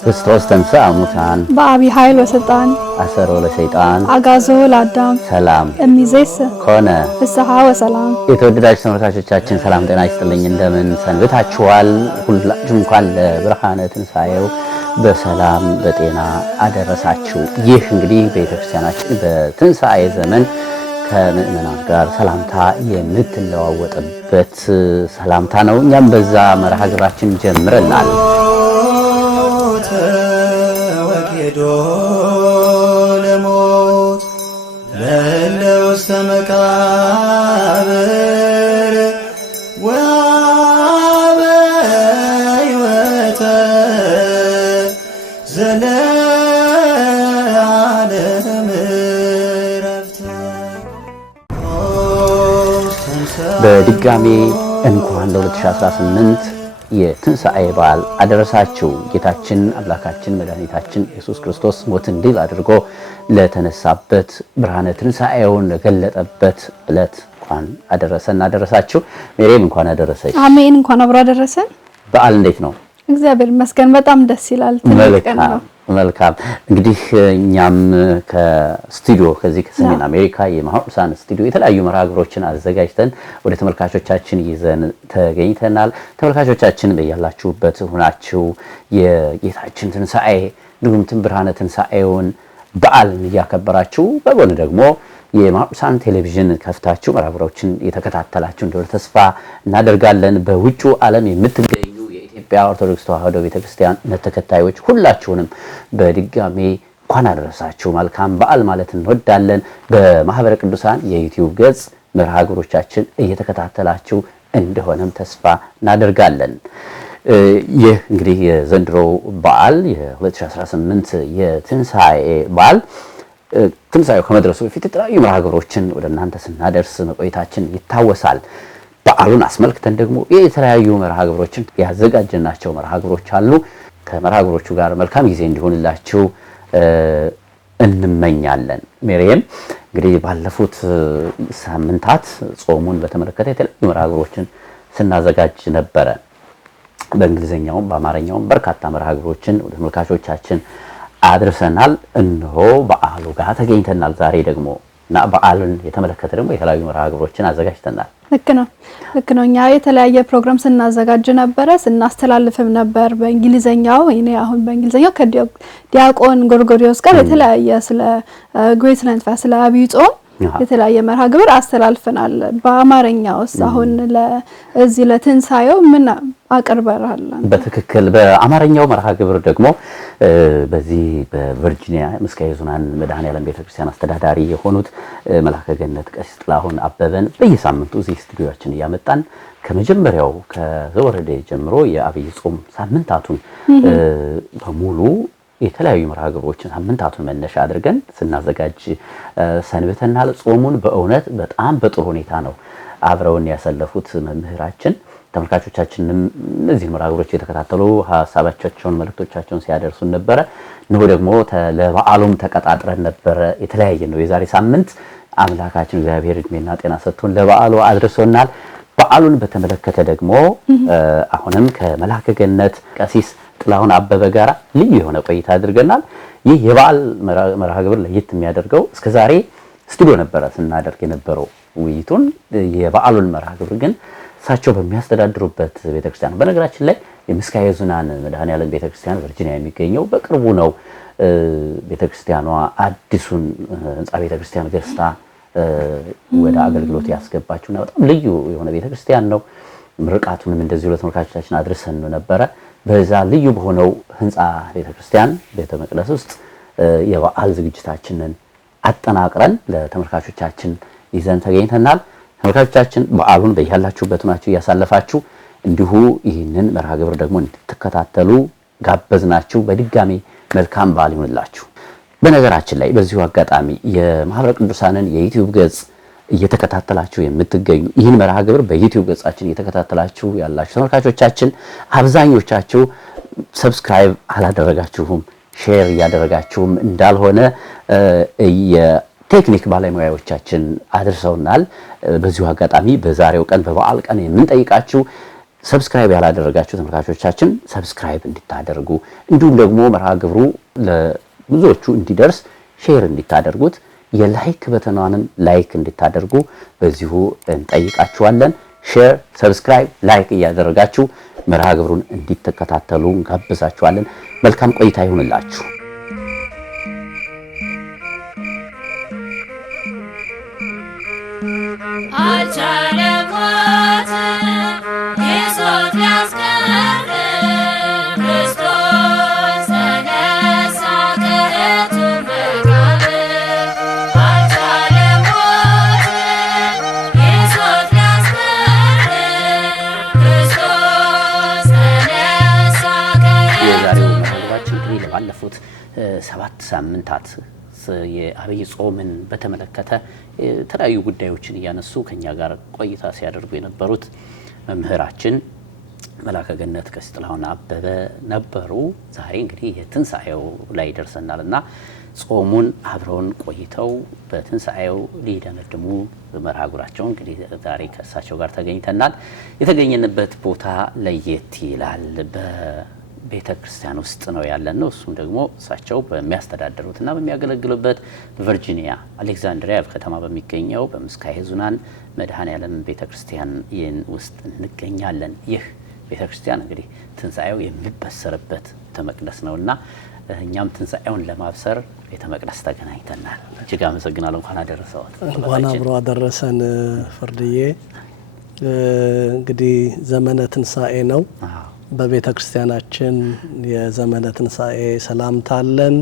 ክርስቶስ ተንሥአ እሙታን በአቢይ ኃይል ወሥልጣን አሰሮ ለሰይጣን አጋዞ ለአዳም ሰላም እሚዜስ ኮነ ፍስሐ ወሰላም። የተወደዳችሁ ተመልካቾቻችን ሰላም ጤና ይስጥልኝ። እንደምን ሰንብታችኋል? ሁላችሁ እንኳን ለብርሃነ ትንሣኤው በሰላም በጤና አደረሳችሁ። ይህ እንግዲህ በቤተክርስቲያናችን በትንሣኤ ዘመን ከምእመናን ጋር ሰላምታ የምትለዋወጥበት ሰላምታ ነው። እኛም በዛ መርሃ ግብራችን ጀምረናል። ወኬዶ ለሞት ለውስተ መቃብር ወሀበ ሕይወተ ዘለዓለም ዕረፍተ። በድጋሜ እንኳን ለ2018 የትንሣኤ በዓል አደረሳችሁ። ጌታችን አምላካችን መድኃኒታችን ኢየሱስ ክርስቶስ ሞትን ድል አድርጎ ለተነሳበት ብርሃነ ትንሣኤውን ለገለጠበት ዕለት እንኳን አደረሰን አደረሳችሁ። ሜሪም እንኳን አደረሰሽ። አሜን። እንኳን አብሮ አደረሰን። በዓል እንዴት ነው? እግዚአብሔር ይመስገን በጣም ደስ ይላል። ትልቅ ቀን ነው። መልካም እንግዲህ እኛም ከስቱዲዮ ከዚህ ከሰሜን አሜሪካ የማህበረሰብ ስቱዲዮ የተለያዩ መርሃ ግብሮችን አዘጋጅተን ወደ ተመልካቾቻችን ይዘን ተገኝተናል። ተመልካቾቻችን በያላችሁበት ሆናችሁ የጌታችን ትንሣኤ እንዲሁም ብርሃነ ትንሣኤውን በዓልን እያከበራችሁ በጎን ደግሞ የማህበረሰብ ቴሌቪዥን ከፍታችሁ መርሃ ግብሮችን የተከታተላችሁ እንደሆነ ተስፋ እናደርጋለን። በውጩ ዓለም የምትገኙ የኢትዮጵያ ኦርቶዶክስ ተዋሕዶ ቤተክርስቲያን ተከታዮች ሁላችሁንም በድጋሜ እንኳን አደረሳችሁ መልካም በዓል ማለት እንወዳለን። በማህበረ ቅዱሳን የዩቲዩብ ገጽ መርሃ ግብሮቻችን እየተከታተላችሁ እንደሆነም ተስፋ እናደርጋለን። ይህ እንግዲህ የዘንድሮ በዓል የ2018 የትንሣኤ በዓል ትንሣኤው ከመድረሱ በፊት የተለያዩ መርሃ ግብሮችን ወደ እናንተ ስናደርስ መቆየታችን ይታወሳል። በዓሉን አስመልክተን ደግሞ የተለያዩ መርሃ ግብሮችን ያዘጋጀናቸው መርሃ ግብሮች አሉ። ከመርሃ ግብሮቹ ጋር መልካም ጊዜ እንዲሆንላችሁ እንመኛለን። ሜሪየም እንግዲህ ባለፉት ሳምንታት ጾሙን በተመለከተ የተለያዩ መርሃ ግብሮችን ስናዘጋጅ ነበረ። በእንግሊዝኛውም በአማርኛውም በርካታ መርሃ ግብሮችን ወደ ተመልካቾቻችን አድርሰናል። እነሆ በዓሉ ጋር ተገኝተናል። ዛሬ ደግሞ እና በዓልን የተመለከተ ደግሞ የተለያዩ መርሃ ግብሮችን አዘጋጅተናል። ልክ ነው። እኛ የተለያየ ፕሮግራም ስናዘጋጅ ነበረ፣ ስናስተላልፍም ነበር በእንግሊዘኛው። እኔ አሁን በእንግሊዘኛው ከዲያቆን ጎርጎሪዮስ ጋር የተለያየ ስለ ግሬት ለንት ፋስት ስለ አብይ ጾም የተለያየ መርሃ ግብር አስተላልፈናል። በአማርኛውስ አሁን ለዚህ ለትንሣኤው ምን አቀርበራል? በትክክል በአማርኛው መርሃ ግብር ደግሞ በዚህ በቨርጂኒያ ምስካየ ኅዙናን መድኃኔዓለም ቤተክርስቲያን አስተዳዳሪ የሆኑት መልአከ ገነት ቀሲስ ጥላሁን አበበን በየሳምንቱ እዚህ ስቱዲዮአችን እያመጣን ከመጀመሪያው ከዘወረደ ጀምሮ የአብይ ጾም ሳምንታቱን በሙሉ የተለያዩ መርሃ ግብሮችን ሳምንታቱን መነሻ አድርገን ስናዘጋጅ ሰንብተናል። ጾሙን በእውነት በጣም በጥሩ ሁኔታ ነው አብረውን ያሰለፉት መምህራችን። ተመልካቾቻችንም እነዚህ መርሃ ግብሮች የተከታተሉ ሐሳባቸውን መልእክቶቻቸውን ሲያደርሱን ነበረ። ነው ደግሞ ለበዓሉም ተቀጣጥረን ነበረ። የተለያየ ነው። የዛሬ ሳምንት አምላካችን እግዚአብሔር እድሜና ጤና ሰጥቶን ለበዓሉ አድርሶናል። በዓሉን በተመለከተ ደግሞ አሁንም ከመልአከ ገነት ቀሲስ ጥላሁን አበበ ጋር ልዩ የሆነ ቆይታ አድርገናል። ይህ የበዓል መርሃ ግብር ለየት የሚያደርገው እስከዛሬ ስቱዲዮ ነበረ ስናደርግ የነበረው ውይይቱን። የበዓሉን መርሃ ግብር ግን እሳቸው በሚያስተዳድሩበት ቤተክርስቲያን ነው። በነገራችን ላይ የምስካየ ኅዙናን መድኃኔዓለም ቤተክርስቲያን ቨርጂኒያ የሚገኘው በቅርቡ ነው። ቤተክርስቲያኗ አዲሱን ህንጻ ቤተክርስቲያን ገዝታ ወደ አገልግሎት ያስገባችውና በጣም ልዩ የሆነ ቤተክርስቲያን ነው። ምርቃቱንም እንደዚህ ለተመልካቾቻችን አድርሰን ነበረ። በዛ ልዩ በሆነው ህንጻ ቤተክርስቲያን ቤተ መቅደስ ውስጥ የበዓል ዝግጅታችንን አጠናቅረን ለተመልካቾቻችን ይዘን ተገኝተናል። ተመልካቾቻችን በዓሉን በያላችሁበት ሆናችሁ እያሳለፋችሁ እንዲሁ ይህንን መርሃ ግብር ደግሞ እንድትከታተሉ ጋበዝናችሁ። በድጋሚ መልካም በዓል ይሁንላችሁ። በነገራችን ላይ በዚሁ አጋጣሚ የማህበረ ቅዱሳንን የዩቲዩብ ገጽ እየተከታተላችሁ የምትገኙ ይህን መርሃ ግብር በዩቲዩብ ገጻችን እየተከታተላችሁ ያላችሁ ተመልካቾቻችን አብዛኞቻችሁ ሰብስክራይብ አላደረጋችሁም፣ ሼር እያደረጋችሁም እንዳልሆነ የቴክኒክ ባለሙያዎቻችን አድርሰውናል። በዚሁ አጋጣሚ በዛሬው ቀን በበዓል ቀን የምንጠይቃችሁ ሰብስክራይብ ያላደረጋችሁ ተመልካቾቻችን ሰብስክራይብ እንድታደርጉ እንዲሁም ደግሞ መርሃ ግብሩ ለብዙዎቹ እንዲደርስ ሼር እንድታደርጉት የላይክ በተናንም ላይክ እንድታደርጉ በዚሁ እንጠይቃችኋለን። ሼር፣ ሰብስክራይብ፣ ላይክ እያደረጋችሁ መርሃ ግብሩን እንድትከታተሉ እንጋብዛችኋለን። መልካም ቆይታ ይሁንላችሁ። ባለፉት 7 ሳምንታት የአብይ ጾምን በተመለከተ የተለያዩ ጉዳዮችን እያነሱ ከኛ ጋር ቆይታ ሲያደርጉ የነበሩት መምህራችን መላከ ገነት ቀሲስ ጥላሁን አበበ ነበሩ። ዛሬ እንግዲህ የትንሳኤው ላይ ደርሰናልና ጾሙን አብረውን ቆይተው በትንሳኤው ሊደመድሙ መርሃ ግብራቸውን እንግዲህ ዛሬ ከእሳቸው ጋር ተገኝተናል። የተገኘንበት ቦታ ለየት ይላል። ቤተ ክርስቲያን ውስጥ ነው ያለነው። እሱም ደግሞ እሳቸው በሚያስተዳድሩትና በሚያገለግሉበት ቨርጂኒያ አሌክዛንድሪያ ከተማ በሚገኘው በምስካየ ኅዙናን መድኃኔዓለም ቤተ ክርስቲያን ውስጥ እንገኛለን። ይህ ቤተ ክርስቲያን እንግዲህ ትንሳኤው የሚበሰርበት ቤተ መቅደስ ነውና እኛም ትንሳኤውን ለማብሰር ቤተ መቅደስ ተገናኝተናል። እጅግ አመሰግናለሁ። እንኳን አደረሰዎት። እንኳን አብሮ አደረሰን። ፍርድዬ እንግዲህ ዘመነ ትንሳኤ ነው። በቤተ ክርስቲያናችን የዘመነ ትንሳኤ ሰላምታ አለን።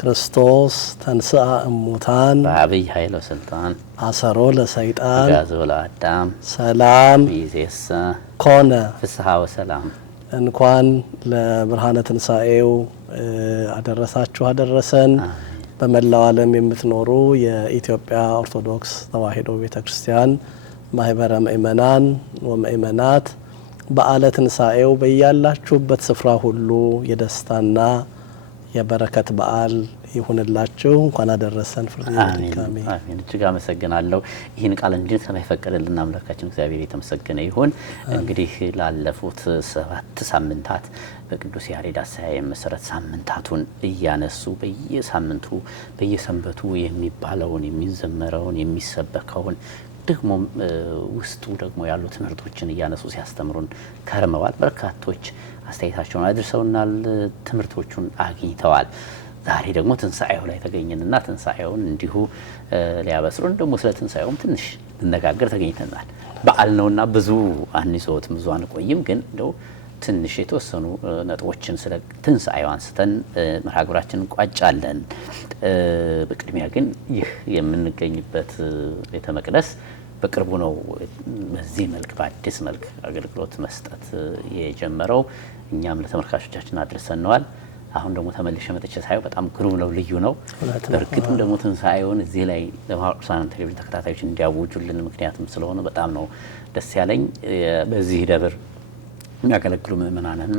ክርስቶስ ተንሥአ እሙታን በአብይ ኃይለ ስልጣን አሰሮ ለሰይጣን ጋዞ ለአዳም ሰላም ይእዜሰ ኮነ ፍስሐ ወሰላም። እንኳን ለብርሃነ ትንሳኤው አደረሳችሁ አደረሰን። በመላው ዓለም የምትኖሩ የኢትዮጵያ ኦርቶዶክስ ተዋሕዶ ቤተ ክርስቲያን ማህበረ ምእመናን ወምእመናት በዓለ ትንሳኤው በያላችሁበት ስፍራ ሁሉ የደስታና የበረከት በዓል ይሁንላችሁ። እንኳን አደረሰን። አሜን። እጅግ አመሰግናለሁ። ይህን ቃል እንድንሰማ የፈቀደልን አምላካችን እግዚአብሔር የተመሰገነ ይሁን። እንግዲህ ላለፉት 7 ሳምንታት በቅዱስ ያሬድ አስተያየም መሰረት ሳምንታቱን እያነሱ በየሳምንቱ በየሰንበቱ የሚባለውን የሚዘመረውን የሚሰበከውን ደግሞ ውስጡ ደግሞ ያሉ ትምህርቶችን እያነሱ ሲያስተምሩን ከርመዋል። በርካቶች አስተያየታቸውን አድርሰውናል፣ ትምህርቶቹን አግኝተዋል። ዛሬ ደግሞ ትንሳኤው ላይ ተገኘንና ትንሳኤውን እንዲሁ ሊያበስሩን ደግሞ ስለ ትንሳኤውም ትንሽ እንነጋገር ተገኝተናል። በዓል ነውና ብዙ አንይዘውትም ብዙ አንቆይም፣ ግን እንደው ትንሽ የተወሰኑ ነጥቦችን ስለ ትንሳኤው አንስተን መርሃ ግብራችንን እንቋጫለን። በቅድሚያ ግን ይህ የምንገኝበት ቤተ መቅደስ በቅርቡ ነው በዚህ መልክ በአዲስ መልክ አገልግሎት መስጠት የጀመረው። እኛም ለተመልካቾቻችን አድርሰነዋል። አሁን ደግሞ ተመልሼ መጥቼ ሳየው በጣም ግሩም ነው፣ ልዩ ነው። በእርግጥም ደግሞ ትንሳኤውን እዚህ ላይ ለማርሳን ቴሌቪዥን ተከታታዮች እንዲያውጁልን ምክንያቱም ስለሆነ በጣም ነው ደስ ያለኝ። በዚህ ደብር የሚያገለግሉ ምእመናንን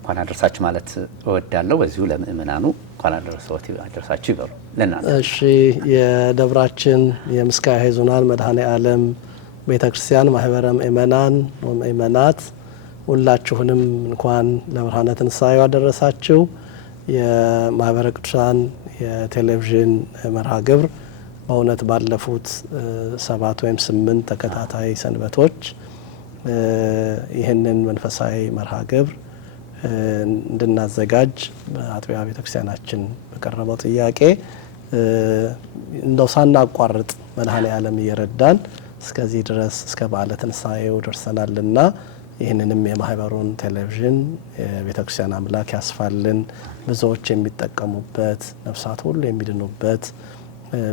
እንኳን አደረሳችሁ ማለት እወዳለሁ። በዚሁ ለምእመናኑ እንኳን አደረሳችሁ ይበሉ ለናንተ። እሺ፣ የደብራችን የምስካየ ኅዙናን መድኃኔዓለም ቤተክርስቲያን ማህበረ ምእመናን ወምእመናት ሁላችሁንም እንኳን ለብርሃነ ትንሳኤው አደረሳችሁ። የማህበረ ቅዱሳን የቴሌቪዥን መርሃ ግብር በእውነት ባለፉት 7 ወይም 8 ተከታታይ ሰንበቶች ይህንን መንፈሳዊ መርሃ ግብር እንድናዘጋጅ በአጥቢያ ቤተክርስቲያናችን በቀረበው ጥያቄ እንደው ሳናቋርጥ መድኃኔዓለም እየረዳን እስከዚህ ድረስ እስከ በዓለ ትንሳኤው ደርሰናልና ይህንንም የማህበሩን ቴሌቪዥን የቤተክርስቲያን አምላክ ያስፋልን፣ ብዙዎች የሚጠቀሙበት ነፍሳት ሁሉ የሚድኑበት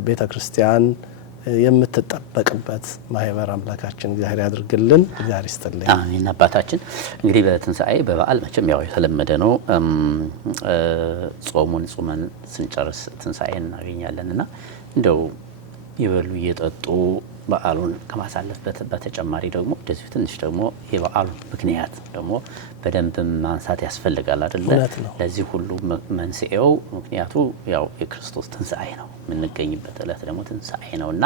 ቤተክርስቲያን የምትጠበቅበት ማህበር አምላካችን እግዚአብሔር ያድርግልን። እግዚአብሔር ይስጥልኝ። አሜን። አባታችን እንግዲህ በትንሳኤ በበዓል መቼም ያው የተለመደ ነው። ጾሙን ጾመን ስንጨርስ ትንሳኤን እናገኛለንና እንደው ይበሉ እየጠጡ በዓሉን ከማሳለፍ በተጨማሪ ደግሞ እንደዚህ ትንሽ ደግሞ የበዓሉ ምክንያት ደግሞ በደንብ ማንሳት ያስፈልጋል አይደል? ለዚህ ሁሉ መንስኤው ምክንያቱ ያው የክርስቶስ ትንሣኤ ነው። የምንገኝበት ዕለት ደግሞ ትንሣኤ ነውና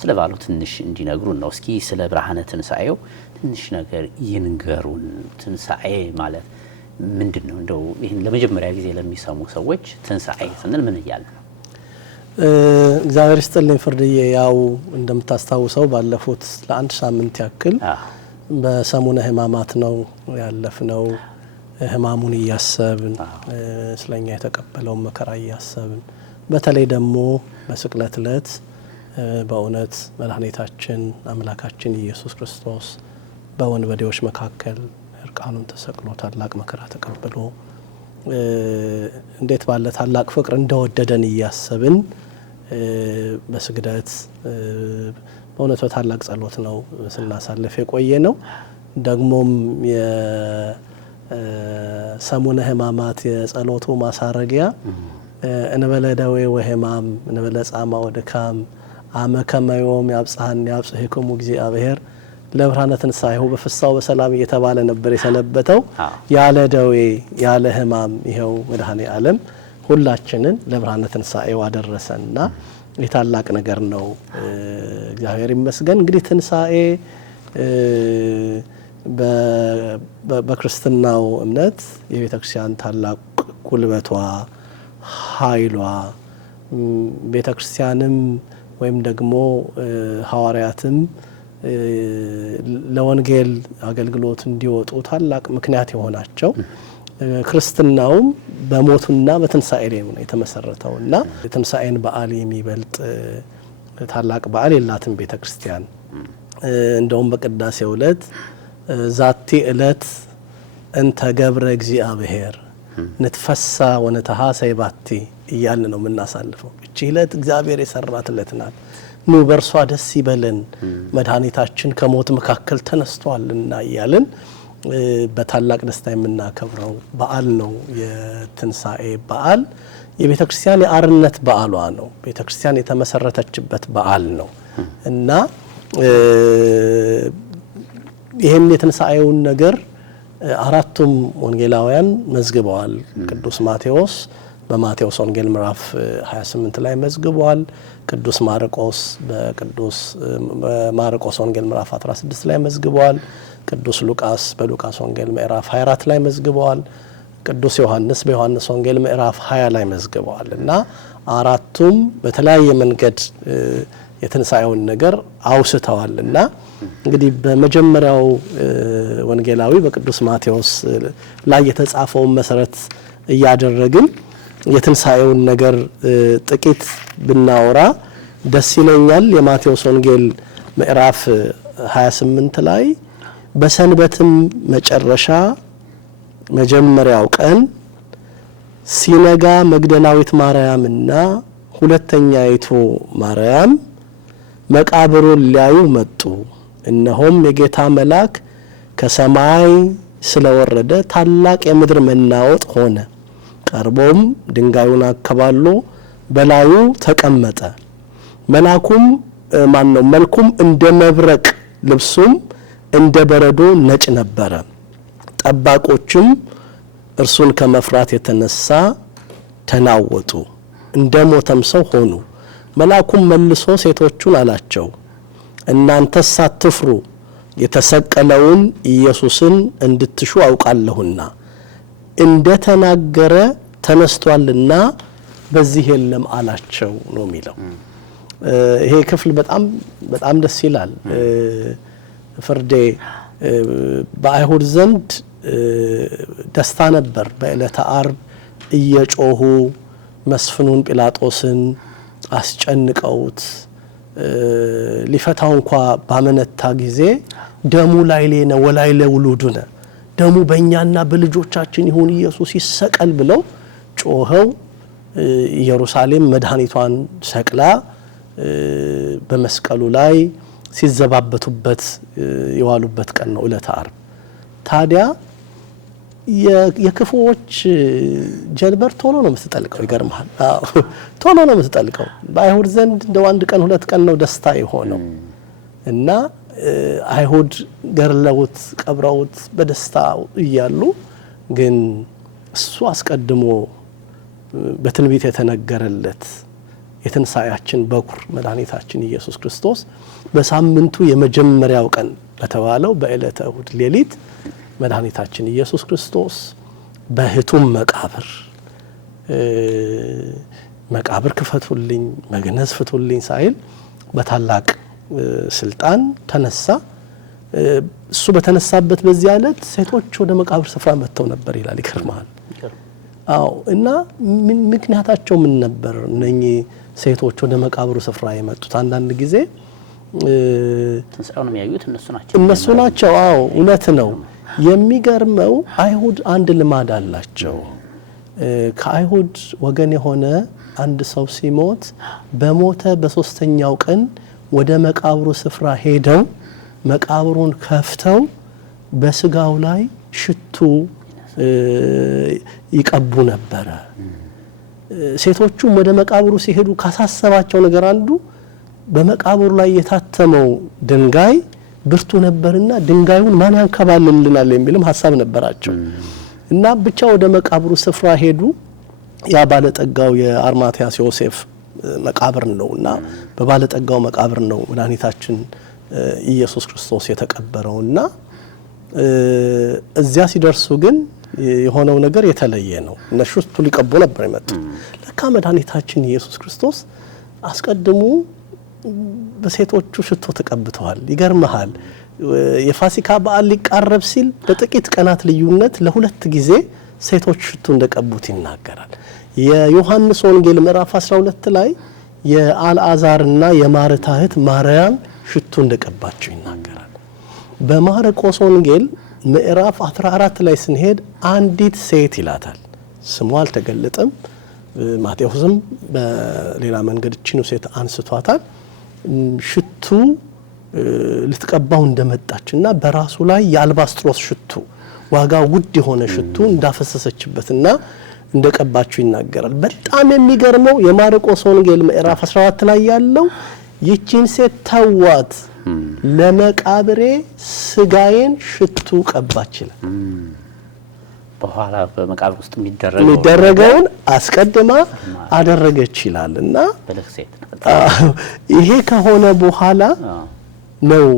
ስለ በዓሉ ትንሽ እንዲነግሩን ነው። እስኪ ስለ ብርሃነ ትንሣኤው ትንሽ ነገር ይንገሩን። ትንሣኤ ማለት ምንድነው? እንደው ይሄን ለመጀመሪያ ጊዜ ለሚሰሙ ሰዎች ትንሣኤ ስንል ምን እያልን ነው? እግዚአብሔር ይስጥልኝ ፍርድዬ። ያው እንደምታስታውሰው ባለፉት ለአንድ ሳምንት ያክል በሰሙነ ሕማማት ነው ያለፍነው። ሕማሙን እያሰብን ስለኛ የተቀበለው መከራ እያሰብን በተለይ ደግሞ በስቅለት ዕለት በእውነት መድኃኒታችን አምላካችን ኢየሱስ ክርስቶስ በወንበዴዎች መካከል እርቃኑን ተሰቅሎ ታላቅ መከራ ተቀብሎ እንዴት ባለ ታላቅ ፍቅር እንደወደደን እያሰብን በስግደት በእውነት በታላቅ ጸሎት ነው ስናሳልፍ የቆየ ነው። ደግሞም የሰሙነ ሕማማት የጸሎቱ ማሳረጊያ እንበለ ደዌ ወሕማም እንበለ ጻማ ወድካም አመ ከመ ዮም ያብጽሐኒ ያብጽሕክሙ እግዚአብሔር ለብርሃነ ትንሣኤሁ በፍሳው በሰላም እየተባለ ነበር የሰነበተው። ያለ ደዌ ያለ ሕማም ይኸው መድኃኔ ዓለም ሁላችንን ለብርሃነ ትንሣኤው አደረሰና የታላቅ ነገር ነው። እግዚአብሔር ይመስገን። እንግዲህ ትንሣኤ በክርስትናው እምነት የቤተ ክርስቲያን ታላቅ ጉልበቷ ኃይሏ ቤተ ክርስቲያንም ወይም ደግሞ ሐዋርያትም ለወንጌል አገልግሎት እንዲወጡ ታላቅ ምክንያት የሆናቸው ክርስትናውም በሞቱና በትንሣኤ ላይ ነው የተመሰረተውና የትንሣኤን በዓል የሚበልጥ ታላቅ በዓል የላትም ቤተ ክርስቲያን። እንደውም በቅዳሴው ዕለት ዛቲ ዕለት እንተ ገብረ እግዚአብሔር ንትፈሳ ወነተሐሰይ ባቲ እያልን ነው የምናሳልፈው። እቺ ዕለት እግዚአብሔር የሰራት ዕለት ናት። ኑ በርሷ ደስ ይበለን መድኃኒታችን ከሞት መካከል ተነስቷልና እያልን በታላቅ ደስታ የምናከብረው በዓል ነው የትንሣኤ በዓል። የቤተ ክርስቲያን የአርነት በዓሏ ነው። ቤተ ክርስቲያን የተመሰረተችበት በዓል ነው እና ይህን የትንሣኤውን ነገር አራቱም ወንጌላውያን መዝግበዋል። ቅዱስ ማቴዎስ በማቴዎስ ወንጌል ምዕራፍ 28 ላይ መዝግበዋል። ቅዱስ ማርቆስ በማርቆስ ወንጌል ምዕራፍ 16 ላይ መዝግበዋል። ቅዱስ ሉቃስ በሉቃስ ወንጌል ምዕራፍ 24 ላይ መዝግበዋል። ቅዱስ ዮሐንስ በዮሐንስ ወንጌል ምዕራፍ 20 ላይ መዝግበዋል እና አራቱም በተለያየ መንገድ የትንሣኤውን ነገር አውስተዋልና እንግዲህ በመጀመሪያው ወንጌላዊ በቅዱስ ማቴዎስ ላይ የተጻፈውን መሰረት እያደረግን የትንሣኤውን ነገር ጥቂት ብናወራ ደስ ይለኛል። የማቴዎስ ወንጌል ምዕራፍ 28 ላይ በሰንበትም መጨረሻ መጀመሪያው ቀን ሲነጋ መግደላዊት ማርያምና ሁለተኛይቱ ማርያም መቃብሩን ሊያዩ መጡ። እነሆም የጌታ መልአክ ከሰማይ ስለወረደ ታላቅ የምድር መናወጥ ሆነ። ቀርቦም ድንጋዩን አከባሎ በላዩ ተቀመጠ። መልኩም እንደ መብረቅ ልብሱም እንደ በረዶ ነጭ ነበረ። ጠባቆችም እርሱን ከመፍራት የተነሳ ተናወጡ፣ እንደ ሞተም ሰው ሆኑ። መልአኩም መልሶ ሴቶቹን አላቸው፣ እናንተስ አትፍሩ፣ የተሰቀለውን ኢየሱስን እንድትሹ አውቃለሁና እንደ ተናገረ ተነስቷልና በዚህ የለም አላቸው ነው የሚለው። ይሄ ክፍል በጣም ደስ ይላል። ፍርዴ በአይሁድ ዘንድ ደስታ ነበር። በዕለተ ዓርብ እየጮሁ መስፍኑን ጲላጦስን አስጨንቀውት ሊፈታው እንኳ ባመነታ ጊዜ ደሙ ላይሌነ ወላይለ ውሉዱነ ደሙ በእኛና በልጆቻችን ይሁን ኢየሱስ ይሰቀል ብለው ጮኸው ኢየሩሳሌም መድኃኒቷን ሰቅላ በመስቀሉ ላይ ሲዘባበቱበት የዋሉበት ቀን ነው ዕለተ ዓርብ። ታዲያ የክፉዎች ጀንበር ቶሎ ነው የምትጠልቀው። ይገርማል። ቶሎ ነው የምትጠልቀው። በአይሁድ ዘንድ እንደው አንድ ቀን ሁለት ቀን ነው ደስታ የሆነው። እና አይሁድ ገርለውት ቀብረውት በደስታ እያሉ ግን እሱ አስቀድሞ በትንቢት የተነገረለት የትንሳኤያችን በኩር መድኃኒታችን ኢየሱስ ክርስቶስ በሳምንቱ የመጀመሪያው ቀን በተባለው በዕለተ እሁድ ሌሊት መድኃኒታችን ኢየሱስ ክርስቶስ በህቱም መቃብር ክፈቱልኝ መግነዝ ፍቱልኝ ሳይል በታላቅ ስልጣን ተነሳ። እሱ በተነሳበት በዚያ ዕለት ሴቶች ወደ መቃብር ስፍራ መጥተው ነበር ይላል። ይገርማል። አዎ። እና ምክንያታቸው ምን ነበር? እነኚህ ሴቶች ወደ መቃብሩ ስፍራ የመጡት አንዳንድ ጊዜ ትንሣኤውን የሚያዩት እነሱ ናቸው። አዎ እውነት ነው። የሚገርመው አይሁድ አንድ ልማድ አላቸው። ከአይሁድ ወገን የሆነ አንድ ሰው ሲሞት በሞተ በሶስተኛው ቀን ወደ መቃብሩ ስፍራ ሄደው መቃብሩን ከፍተው በስጋው ላይ ሽቱ ይቀቡ ነበረ። ሴቶቹም ወደ መቃብሩ ሲሄዱ ካሳሰባቸው ነገር አንዱ በመቃብሩ ላይ የታተመው ድንጋይ ብርቱ ነበርና ድንጋዩን ማን ያንከባልልናል የሚልም ሐሳብ ነበራቸው። እና ብቻ ወደ መቃብሩ ስፍራ ሄዱ። ያ ባለጠጋው የአርማትያስ ዮሴፍ መቃብር ነውና በባለጠጋው መቃብር ነው መድኃኒታችን ኢየሱስ ክርስቶስ የተቀበረውና እዚያ ሲደርሱ ግን የሆነው ነገር የተለየ ነው። እነሱ ሽቱ ሊቀቡ ነበር የመጡት። ለካ መድኃኒታችን ኢየሱስ ክርስቶስ አስቀድሞ በሴቶቹ ሽቶ ተቀብተዋል። ይገርምሃል። የፋሲካ በዓል ሊቃረብ ሲል በጥቂት ቀናት ልዩነት ለሁለት ጊዜ ሴቶች ሽቱ እንደቀቡት ይናገራል። የዮሐንስ ወንጌል ምዕራፍ 12 ላይ የአልዓዛርና የማርታ እህት ማርያም ሽቱ እንደቀባቸው ይናገራል። በማርቆስ ወንጌል ምዕራፍ 14 ላይ ስንሄድ አንዲት ሴት ይላታል። ስሟ አልተገለጠም። ማቴዎስም በሌላ መንገድ እቺኑ ሴት አንስቷታል። ሽቱ ልትቀባው እንደመጣችና በራሱ ላይ የአልባስጥሮስ ሽቱ ዋጋው ውድ የሆነ ሽቱ እንዳፈሰሰችበትና እንደቀባቸው ይናገራል። በጣም የሚገርመው የማርቆስ ወንጌል ምዕራፍ 14 ላይ ያለው ይቺን ሴት ተዋት ለመቃብሬ ስጋዬን ሽቱ ቀባች ይላል። በኋላ በመቃብር ውስጥ የሚደረገውን አስቀድማ አደረገች ይላልና ይሄ ከሆነ በኋላ ነው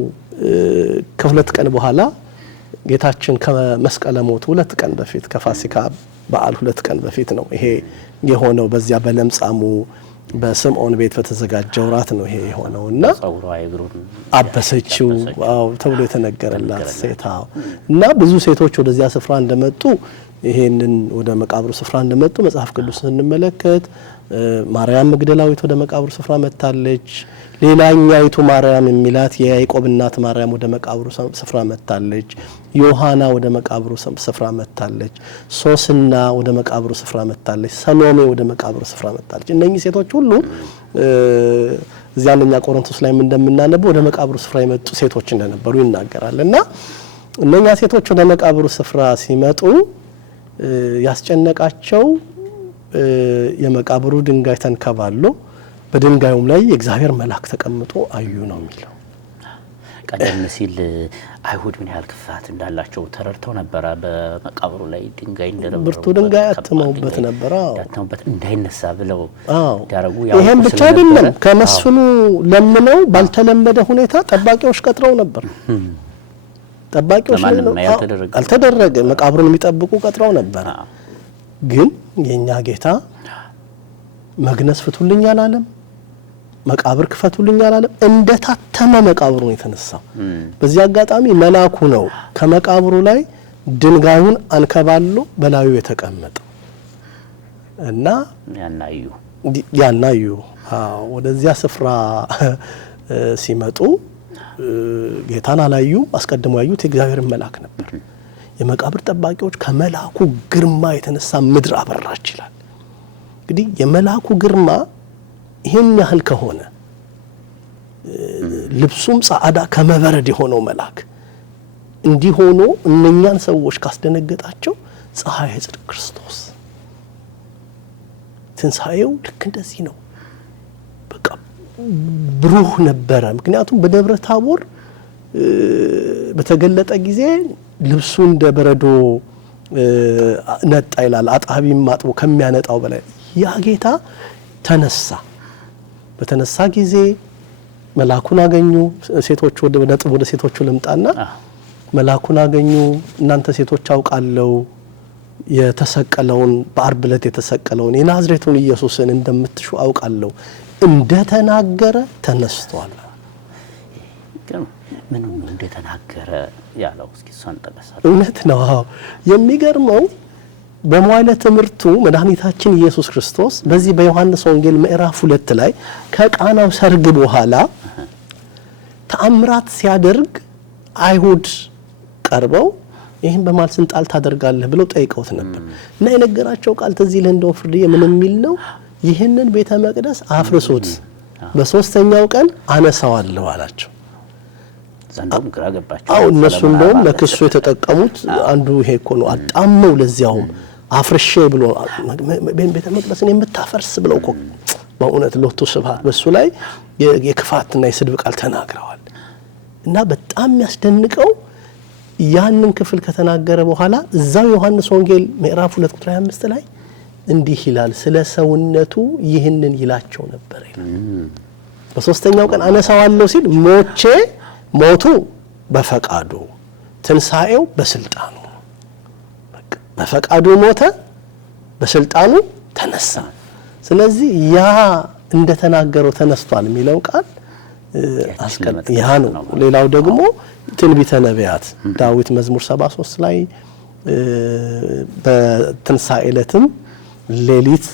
ከሁለት ቀን በኋላ ጌታችን ከመስቀለ ሞቱ 2 ቀን በፊት ከፋሲካ በዓል 2 ቀን በፊት ነው ይሄ የሆነው። በዚያ በለምጻሙ በስምዖን ቤት በተዘጋጀው ራት ነው ይሄ የሆነውና አበሰችው ተብሎ የተነገረላት ሴት እና ብዙ ሴቶች ወደዚያ ስፍራ እንደመጡ ይሄንን ወደ መቃብሩ ስፍራ እንደመጡ መጽሐፍ ቅዱስ እንመለከት። ማርያም መግደላዊት ወደ መቃብሩ ስፍራ መጣለች። ሌላኛይቱ ማርያም የሚላት የያዕቆብ እናት ማርያም ወደ መቃብሩ ስፍራ መጣለች። ዮሐና ወደ መቃብሩ ስፍራ መጣለች። ሶስና ወደ መቃብሩ ስፍራ መጣለች። ሰሎሜ ወደ መቃብሩ ስፍራ መጣለች። እነኚህ ሴቶች ሁሉ እዚያ አንደኛ ቆሮንቶስ ላይ እንደምናነበው ወደ መቃብሩ ስፍራ የመጡ ሴቶች እንደነበሩ ይናገራልና እነኛ ሴቶች ወደ መቃብሩ ስፍራ ሲመጡ ያስጨነቃቸው የመቃብሩ ድንጋይ ተንከባሎ በድንጋዩም ላይ የእግዚአብሔር መልአክ ተቀምጦ አዩ ነው የሚለው። ቀደም ሲል አይሁድ ምን ያህል ክፋት እንዳላቸው ተረድተው ነበር። በመቃብሩ ላይ ድንጋይ እንደነበረ ብርቱ ድንጋይ አትመውበት ነበር። አትመውበት እንዳይነሳ ብለው ያረጉ። ይሄም ብቻ አይደለም፣ ከመስፍኑ ለምነው ባልተለመደ ሁኔታ ጠባቂዎች ቀጥረው ነበር። ጠባቂዎች አልተደረገ መቃብሩን የሚጠብቁ ቀጥረው ነበር። ግን የኛ ጌታ መግነዝ ፍቱልኝ አላለም፣ መቃብር ክፈቱልኝ አላለም። እንደታተመ መቃብሩ ነው የተነሳው። በዚህ አጋጣሚ መልአኩ ነው ከመቃብሩ ላይ ድንጋዩን አንከባሎ በላዩ የተቀመጠው እና ያናዩ ወደዚያ ስፍራ ሲመጡ ጌታን አላዩ። አስቀድሞ ያዩት የእግዚአብሔርን መልአክ ነበር። የመቃብር ጠባቂዎች ከመልአኩ ግርማ የተነሳ ምድር አበራች ይላል። እንግዲህ የመልአኩ ግርማ ይሄን ያህል ከሆነ ልብሱም ጻዕዳ ከመበረድ የሆነው መልአክ እንዲህ ሆኖ እነኛን ሰዎች ካስደነገጣቸው ፀሐይ ጽድቅ ክርስቶስ ትንሣኤው ልክ እንደዚህ ነው። በቃ ብሩህ ነበረ። ምክንያቱም በደብረ ታቦር በተገለጠ ጊዜ ልብሱ እንደ በረዶ ነጣ ይላል። አጣቢም ማጥቦ ከሚያነጣው በላይ ያ ጌታ ተነሳ። በተነሳ ጊዜ መልአኩን አገኙ። ሴቶች ወደ ሴቶቹ ልምጣና መልአኩን አገኙ። እናንተ ሴቶች አውቃለሁ የተሰቀለውን በአርብ ዕለት የተሰቀለውን የናዝሬቱን ኢየሱስን እንደምትሹ አውቃለሁ፣ እንደተናገረ ተነስቷል። ምን እንደተናገረ ያለው እስኪ እሷን ጠቀሳለ። እውነት ነው። የሚገርመው በመዋዕለ ትምህርቱ መድኃኒታችን ኢየሱስ ክርስቶስ በዚህ በዮሐንስ ወንጌል ምዕራፍ 2 ላይ ከቃናው ሰርግ በኋላ ተአምራት ሲያደርግ አይሁድ ቀርበው ይሄን በማል ስንጣል ታደርጋለህ ብለው ጠይቀውት ነበር እና የነገራቸው ቃል ተዚህ ለእንደው ፍርድ ምን የሚል ነው? ይህንን ቤተ መቅደስ አፍርሱት በሶስተኛው ቀን አነሳዋለሁ አላቸው። ዘንዶም ግራ ገባቸው። እነሱ እንደውም ለክሱ የተጠቀሙት አንዱ ይሄ እኮ ነው። አጣመው ለዚያውም አፍርሼ ብሎ ቤተ መቅደስን የምታፈርስ ብለው እኮ በእውነት ሎቱ ስብሐት በሱ ላይ የክፋትና የስድብ ቃል ተናግረዋል። እና በጣም የሚያስደንቀው ያንን ክፍል ከተናገረ በኋላ እዛው ዮሐንስ ወንጌል ምዕራፍ 2 ቁጥር 25 ላይ እንዲህ ይላል፣ ስለ ሰውነቱ ይህንን ይላቸው ነበር ይላል። በሶስተኛው ቀን አነሳዋለሁ ሲል ሞቱ በፈቃዱ ትንሳኤው በስልጣኑ። በፈቃዱ ሞተ፣ በስልጣኑ ተነሳ። ስለዚህ ያ እንደተናገረው ተነስቷል የሚለው ቃል ያ ነው። ሌላው ደግሞ ትንቢተ ነቢያት ዳዊት መዝሙር 73 ላይ በትንሳኤ ዕለትም ሌሊት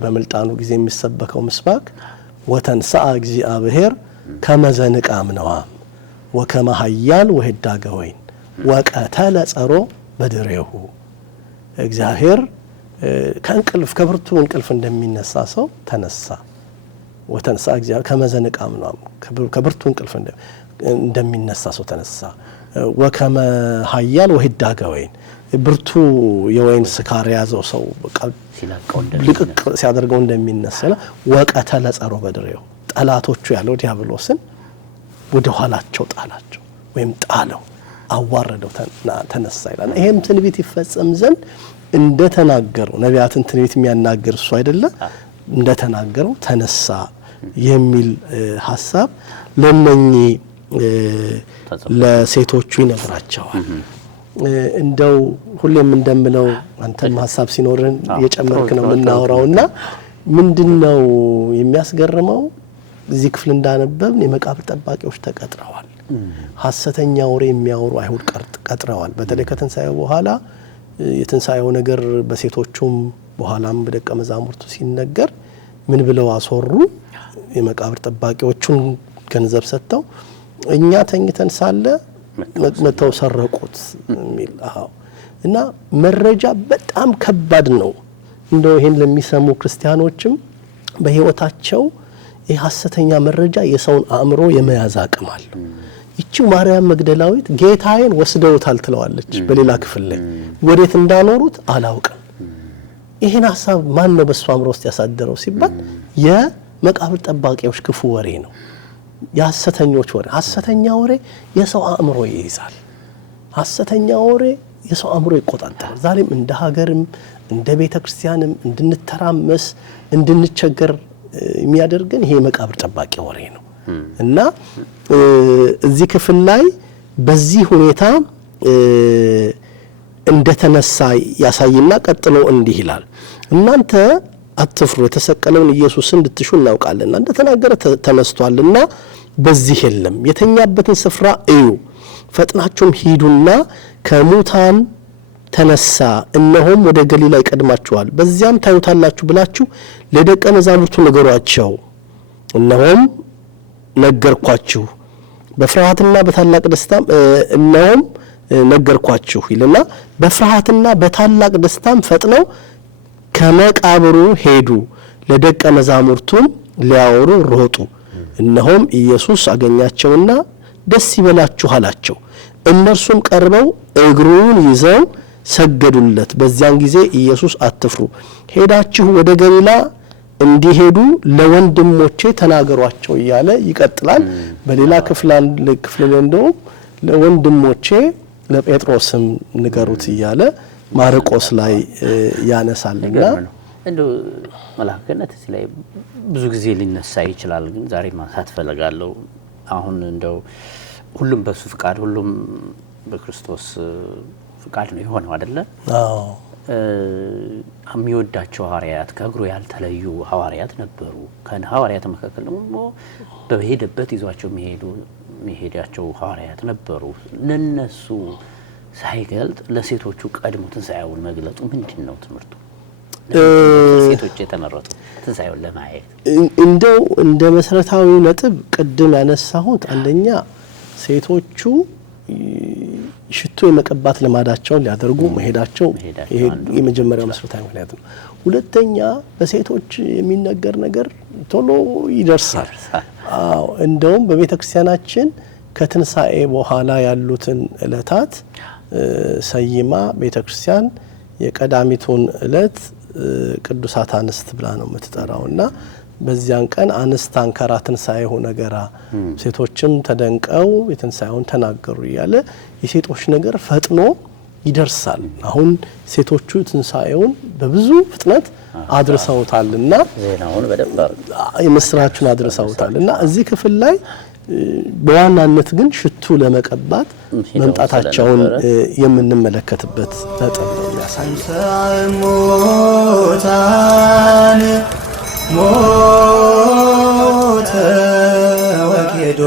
በመልጣኑ ጊዜ የሚሰበከው ምስባክ ወተንሳአ እግዚአብሔር ከመዘንቃም ነዋም ወከመሃያል ወህዳገ ወይን ወቀተለ ጸሮ በድሬሁ። እግዚአብሔር ከብርቱ እንቅልፍ እንደሚነሳ ሰው ተነሳ። ወተንሳ እግዚአብሔር ከመዘንቃም ነዋም ከብርቱ እንቅልፍ እንደሚነሳ ሰው ተነሳ። ወከመሃያል ወህዳገ ወይን ብርቱ የወይን ስካር ያዘው ሰው ልቅቅ ሲያደርገው እንደሚነሳ ወቀተለ ጸሮ በድሬሁ። ጠላቶቹ ያለው ዲያብሎስን ወደ ኋላቸው ጣላቸው ወይም ጣለው፣ አዋረደው፣ ተነሳ ይላል። ይሄም ትንቢት ይፈጸም ዘንድ እንደተናገረው ነቢያትን ትንቢት የሚያናገር እሱ አይደለ? እንደተናገረው ተነሳ የሚል ሐሳብ ለነኚህ ለሴቶቹ ይነግራቸዋል። እንደው ሁሌም እንደምለው አንተም ሐሳብ ሲኖርን የጨመርክ ነው የምናወራውና ምንድነው የሚያስገርመው እዚህ ክፍል እንዳነበብን የመቃብር ጠባቂዎች ተቀጥረዋል። ሐሰተኛ ወሬ የሚያወሩ አይሁድ ቀጥረዋል። በተለይ ከትንሳኤው በኋላ የትንሳኤው ነገር በሴቶቹም በኋላም በደቀ መዛሙርቱ ሲነገር ምን ብለው አስወሩ? የመቃብር ጠባቂዎቹን ገንዘብ ሰጥተው እኛ ተኝተን ሳለ መተው ሰረቁት የሚል እና መረጃ በጣም ከባድ ነው። እንደው ይሄን ለሚሰሙ ክርስቲያኖችም በህይወታቸው የሐሰተኛ መረጃ የሰውን አእምሮ የመያዝ አቅም አለው። ይቺው ማርያም መግደላዊት ጌታዬን ወስደውታል ትለዋለች በሌላ ክፍል ላይ። ወዴት እንዳኖሩት አላውቅም። ይሄን ሐሳብ ማን ነው በሷ አእምሮ ውስጥ ያሳደረው ሲባል የመቃብር ጠባቂዎች ክፉ ወሬ ነው። የሐሰተኞች ወሬ። ሐሰተኛ ወሬ የሰው አእምሮ ይይዛል። ሐሰተኛ ወሬ የሰው አእምሮ ይቆጣጠራል። ዛሬም እንደ ሀገርም እንደ ቤተክርስቲያንም እንድንተራመስ እንድንቸገር የሚያደርገን ይሄ መቃብር ጠባቂ ወሬ ነው እና እዚህ ክፍል ላይ በዚህ ሁኔታ እንደተነሳ ያሳይና ቀጥሎ እንዲህ ይላል፣ እናንተ አትፍሩ፣ የተሰቀለውን ኢየሱስን እንድትሹ እናውቃለንና እንደተናገረ ተነስቷልና በዚህ የለም፣ የተኛበትን ስፍራ እዩ፣ ፈጥናችሁም ሂዱና ከሙታን ተነሳ፣ እነሆም ወደ ገሊላ ይቀድማችኋል፣ በዚያም ታዩታላችሁ ብላችሁ ለደቀ መዛሙርቱ ንገሯቸው። እነሆም ነገርኳችሁ በፍርሃትና በታላቅ ደስታም እነሆም ነገርኳችሁ ይልና በፍርሃትና በታላቅ ደስታም ፈጥነው ከመቃብሩ ሄዱ፣ ለደቀ መዛሙርቱም ሊያወሩ ሮጡ። እነሆም ኢየሱስ አገኛቸውና ደስ ይበላችሁ አላቸው። እነርሱም ቀርበው እግሩን ይዘው ሰገዱለት። በዚያን ጊዜ ኢየሱስ አትፍሩ፣ ሄዳችሁ ወደ ገሊላ እንዲሄዱ ለወንድሞቼ ተናገሯቸው እያለ ይቀጥላል። በሌላ ክፍል እንደውም ለወንድሞቼ ለጴጥሮስም ንገሩት እያለ ማርቆስ ላይ ያነሳልና እንደው መልአከ ገነት ላይ ብዙ ጊዜ ሊነሳ ይችላል፣ ግን ዛሬ ማንሳት ፈልጋለሁ። አሁን እንደው ሁሉም በሱ ፍቃድ ሁሉም በክርስቶስ ፍቃድ ነው የሆነው አይደለ? አዎ። የሚወዳቸው ሐዋርያት ከእግሩ ያልተለዩ ሐዋርያት ነበሩ። ከሐዋርያት መካከል ደግሞ በሄደበት ይዟቸው የሚሄዳቸው ሐዋርያት ነበሩ። ለነሱ ሳይገልጥ ለሴቶቹ ቀድሞ ትንሣኤውን መግለጡ ምንድን ነው ትምህርቱ? ሴቶች የተመረጡ ትንሣኤውን ለማየት እንደው እንደ መሰረታዊ ነጥብ ቅድም ያነሳሁት አንደኛ ሴቶቹ ሽቶ የመቀባት ልማዳቸውን ሊያደርጉ መሄዳቸው ይሄ የመጀመሪያው መሰረታዊ ምክንያት ነው። ሁለተኛ በሴቶች የሚነገር ነገር ቶሎ ይደርሳል። አዎ እንደውም በቤተክርስቲያናችን ከትንሣኤ በኋላ ያሉትን ዕለታት ሰይማ ቤተክርስቲያን የቀዳሚቱን ዕለት ቅዱሳት አንስት ብላ ነው የምትጠራውና በዚያን ቀን አንስት አንከራ ትንሣኤሁ ነገራ ሴቶችም ተደንቀው የትንሣኤውን ተናገሩ እያለ የሴቶች ነገር ፈጥኖ ይደርሳል። አሁን ሴቶቹ ትንሣኤውን በብዙ ፍጥነት አድርሰውታልና ዜናውን በደንብ የምስራቹን አድርሰውታልና እዚህ ክፍል ላይ በዋናነት ግን ሽቱ ለመቀባት መምጣታቸውን የምንመለከትበት ነጥብ ነው ያሳያል። ሞተ ወኬዶ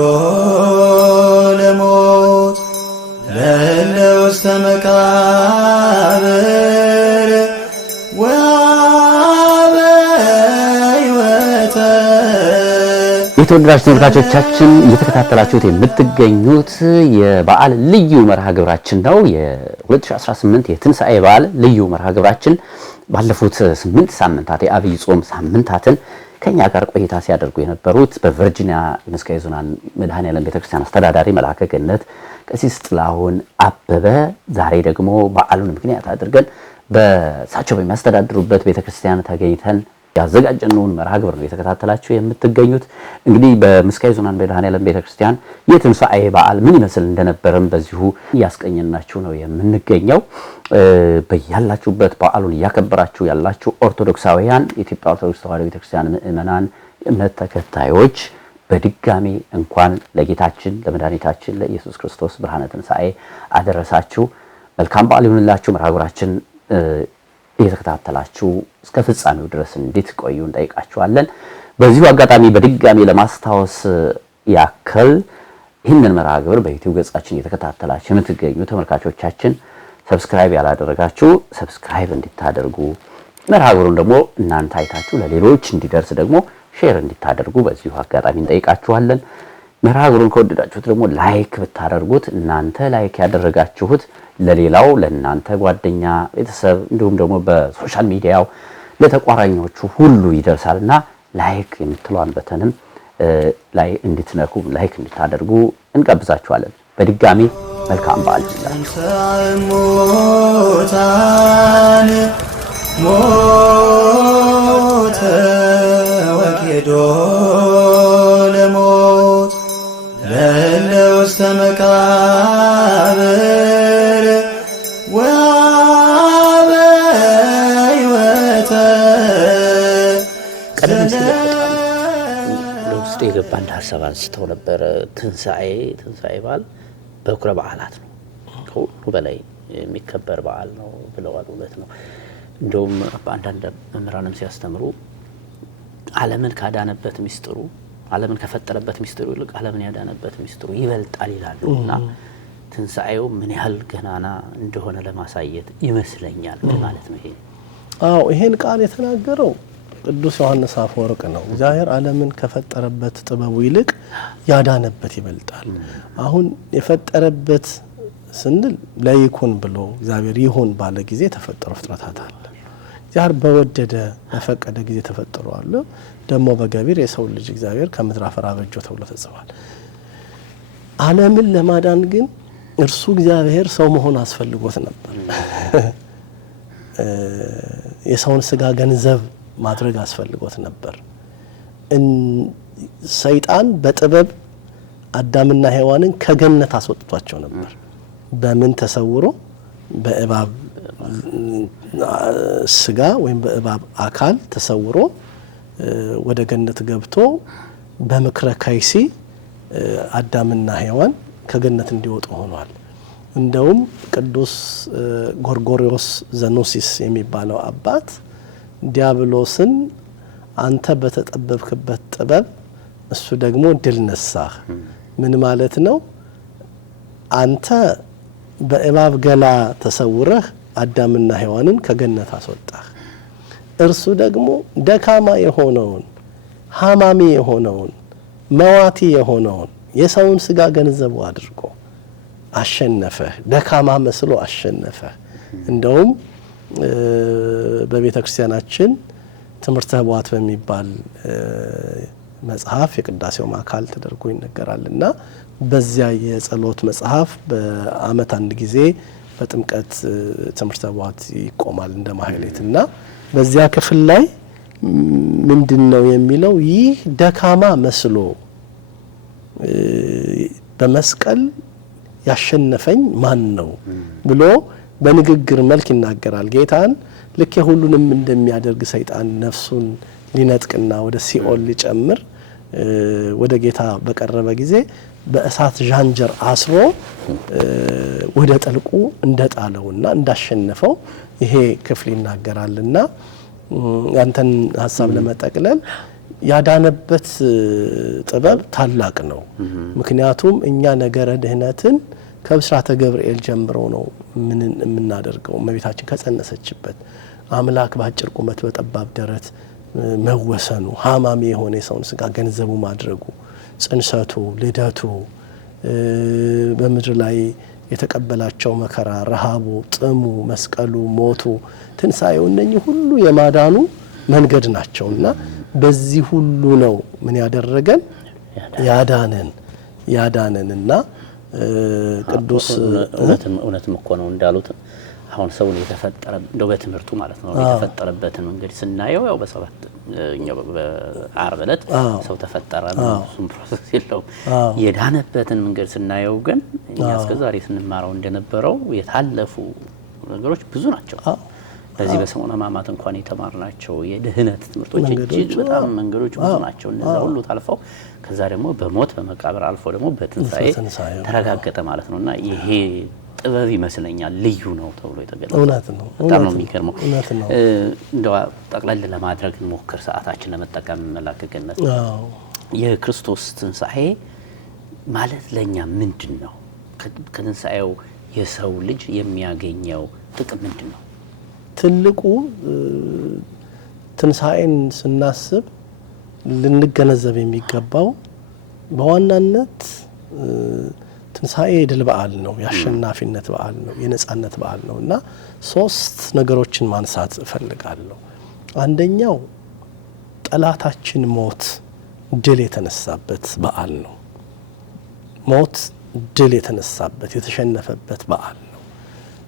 ለሞት ለውስተ መቃብር የተወደዳችሁ ተመልካቾቻችን እየተከታተላችሁት የምትገኙት የበዓል ልዩ መርሃ ግብራችን ነው። የ2018 የትንሣኤ በዓል ልዩ መርሃ ግብራችን ባለፉት 8 ሳምንታት የአብይ ጾም ሳምንታትን ከኛ ጋር ቆይታ ሲያደርጉ የነበሩት በቨርጂኒያ የመስቀል ዙናን መድኃኔዓለም ቤተክርስቲያን አስተዳዳሪ መልአከ ገነት ቀሲስ ጥላሁን አበበ ዛሬ ደግሞ በዓሉን ምክንያት አድርገን በሳቸው በሚያስተዳድሩበት ቤተክርስቲያን ተገኝተን ያዘጋጀነውን መርሃ ግብር ነው የተከታተላችሁ የምትገኙት። እንግዲህ በመስቀል ዙናን መድኃኔዓለም ቤተክርስቲያን የትንሣኤ በዓል ምን ይመስል እንደነበረም በዚሁ እያስቀኘናችሁ ነው የምንገኘው። በያላችሁበት በዓሉን እያከበራችሁ ያላችሁ ኦርቶዶክሳውያን የኢትዮጵያ ኦርቶዶክስ ተዋሕዶ ቤተክርስቲያን ምእመናን እምነት ተከታዮች በድጋሚ እንኳን ለጌታችን ለመድኃኒታችን ለኢየሱስ ክርስቶስ ብርሃነ ትንሣኤ አደረሳችሁ። መልካም በዓል ይሁንላችሁ። መርሃ ግብራችን እየተከታተላችሁ እስከ ፍጻሜው ድረስ እንድትቆዩ እንጠይቃችኋለን። በዚሁ አጋጣሚ በድጋሚ ለማስታወስ ያክል ይህንን መርሃ ግብር በዩቲዩብ ገጻችን እየተከታተላችሁ የምትገኙ ተመልካቾቻችን ሰብስክራይብ ያላደረጋችሁ ሰብስክራይብ እንድታደርጉ፣ መርሃ ግብሩን ደግሞ እናንተ አይታችሁ ለሌሎች እንዲደርስ ደግሞ ሼር እንድታደርጉ በዚሁ አጋጣሚ እንጠይቃችኋለን። መርሃ ግብሩን ከወደዳችሁት ደግሞ ላይክ ብታደርጉት እናንተ ላይክ ያደረጋችሁት ለሌላው ለእናንተ ጓደኛ ቤተሰብ እንዲሁም ደግሞ በሶሻል ሚዲያው ለተቋራኞቹ ሁሉ ይደርሳልና ላይክ የምትሏን በተንም ላይ እንድትነኩ ላይክ እንድታደርጉ እንጋብዛችኋለን። በድጋሚ መልካም በዓል ሞተ ወኬዶ ለሞት ለውስተ መቃብር ቀደም ሲል ለውስጥ የገባ አንድ ሀሳብ አንስተው ነበረ። ትንሣኤ በዓል በኩረ በዓላት ነው፣ ከሁሉ በላይ የሚከበር በዓል ነው ብለዋል። እውነት ነው። እንደውም አንዳንድ መምህራንም ሲያስተምሩ ዓለምን ካዳነበት ሚስጥሩ ዓለምን ከፈጠረበት ሚስጥሩ ይልቅ ዓለምን ያዳነበት ሚስጥሩ ይበልጣል ይላሉ እና ትንሣኤው ምን ያህል ገናና እንደሆነ ለማሳየት ይመስለኛል ማለት ነው። ይሄ ይሄን ቃል የተናገረው ቅዱስ ዮሐንስ አፈወርቅ ነው። እግዚአብሔር ዓለምን ከፈጠረበት ጥበቡ ይልቅ ያዳነበት ይበልጣል። አሁን የፈጠረበት ስንል ለይኩን ብሎ እግዚአብሔር ይሁን ባለ ጊዜ ተፈጠሩ ፍጥረታት አለ። እግዚአብሔር በወደደ በፈቀደ ጊዜ ተፈጠሩ አለ። ደግሞ በገቢር የሰው ልጅ እግዚአብሔር ከምድር አፈር አበጀው ተብሎ ተጽፏል። ዓለምን ለማዳን ግን እርሱ እግዚአብሔር ሰው መሆን አስፈልጎት ነበር። የሰውን ስጋ ገንዘብ ማድረግ አስፈልጎት ነበር። ሰይጣን በጥበብ አዳምና ሔዋንን ከገነት አስወጥቷቸው ነበር። በምን ተሰውሮ? በእባብ ስጋ ወይም በእባብ አካል ተሰውሮ ወደ ገነት ገብቶ በምክረ ከይሲ አዳምና ሔዋን ከገነት እንዲወጡ ሆኗል። እንደውም ቅዱስ ጎርጎሪዮስ ዘኖሲስ የሚባለው አባት ዲያብሎስን አንተ በተጠበብክበት ጥበብ እሱ ደግሞ ድል ነሳህ። ምን ማለት ነው? አንተ በእባብ ገላ ተሰውረህ አዳምና ሔዋንን ከገነት አስወጣህ። እርሱ ደግሞ ደካማ የሆነውን ሃማሚ የሆነውን መዋቲ የሆነውን የሰውን ስጋ ገንዘቡ አድርጎ አሸነፈህ። ደካማ መስሎ አሸነፈህ። እንደውም በቤተ ክርስቲያናችን ትምህርተ ኅቡዓት በሚባል መጽሐፍ የቅዳሴው አካል ተደርጎ ይነገራልና በዚያ የጸሎት መጽሐፍ በአመት አንድ ጊዜ በጥምቀት ትምህርተ ኅቡዓት ይቆማል እንደ ማህሌትና በዚያ ክፍል ላይ ምንድነው የሚለው? ይህ ደካማ መስሎ በመስቀል ያሸነፈኝ ማን ነው ብሎ በንግግር መልክ ይናገራል። ጌታን ልክ የሁሉንም እንደሚያደርግ ሰይጣን ነፍሱን ሊነጥቅና ወደ ሲኦል ሊጨምር ወደ ጌታ በቀረበ ጊዜ በእሳት ዣንጀር አስሮ ወደ ጥልቁ እንደጣለውና እንዳሸነፈው ይሄ ክፍል ይናገራልና ያንተን ሐሳብ ለመጠቅለል ያዳነበት ጥበብ ታላቅ ነው። ምክንያቱም እኛ ነገረ ድህነትን ከብስራተ ገብርኤል ጀምሮ ነው ምን የምናደርገው። እመቤታችን ከጸነሰችበት አምላክ በአጭር ቁመት በጠባብ ደረት መወሰኑ፣ ሃማሚ የሆነ የሰውን ስጋ ገንዘቡ ማድረጉ፣ ጽንሰቱ፣ ልደቱ፣ በምድር ላይ የተቀበላቸው መከራ፣ ረሃቡ፣ ጥሙ፣ መስቀሉ፣ ሞቱ፣ ትንሳኤው እነኚህ ሁሉ የማዳኑ መንገድ ናቸውና በዚህ ሁሉ ነው ምን ያደረገን ያዳነንና ቅዱስ እውነትም እኮ ነው እንዳሉት አሁን ሰው የተፈጠረ እንደው በትምህርቱ ማለት ነው የተፈጠረበትን መንገድ ስናየው ያው በሰባት በዓርብ ዕለት ሰው ተፈጠረ ነው እሱም ፕሮሰስ የለው። የዳነበትን መንገድ ስናየው ግን እኛ እስከዛሬ ስንማረው እንደነበረው የታለፉ ነገሮች ብዙ ናቸው። በዚህ በሰሙነ ሕማማት እንኳን የተማርናቸው የድህነት ትምህርቶች እጅግ በጣም መንገዶች ብዙ ናቸው። እነዛ ሁሉ ታልፈው ከዛ ደግሞ በሞት በመቃብር አልፎ ደግሞ በትንሳኤ ተረጋገጠ ማለት ነውና ይሄ ጥበብ ይመስለኛል ልዩ ነው ተብሎ የተገለጸው። እውነት ነው። በጣም ነው የሚገርመው። እንደው ጠቅለል ለማድረግ እንሞክር ሰዓታችን ለመጠቀም መላከገነት የክርስቶስ ትንሳኤ ማለት ለኛ ምንድነው? ከትንሳኤው የሰው ልጅ የሚያገኘው ጥቅም ምንድነው? ትልቁ ትንሳኤን ስናስብ ልንገነዘብ የሚገባው በዋናነት ትንሳኤ የድል በዓል ነው፣ የአሸናፊነት በዓል ነው፣ የነጻነት በዓል ነው እና ሶስት ነገሮችን ማንሳት እፈልጋለሁ። አንደኛው ጠላታችን ሞት ድል የተነሳበት በዓል ነው። ሞት ድል የተነሳበት የተሸነፈበት በዓል ነው።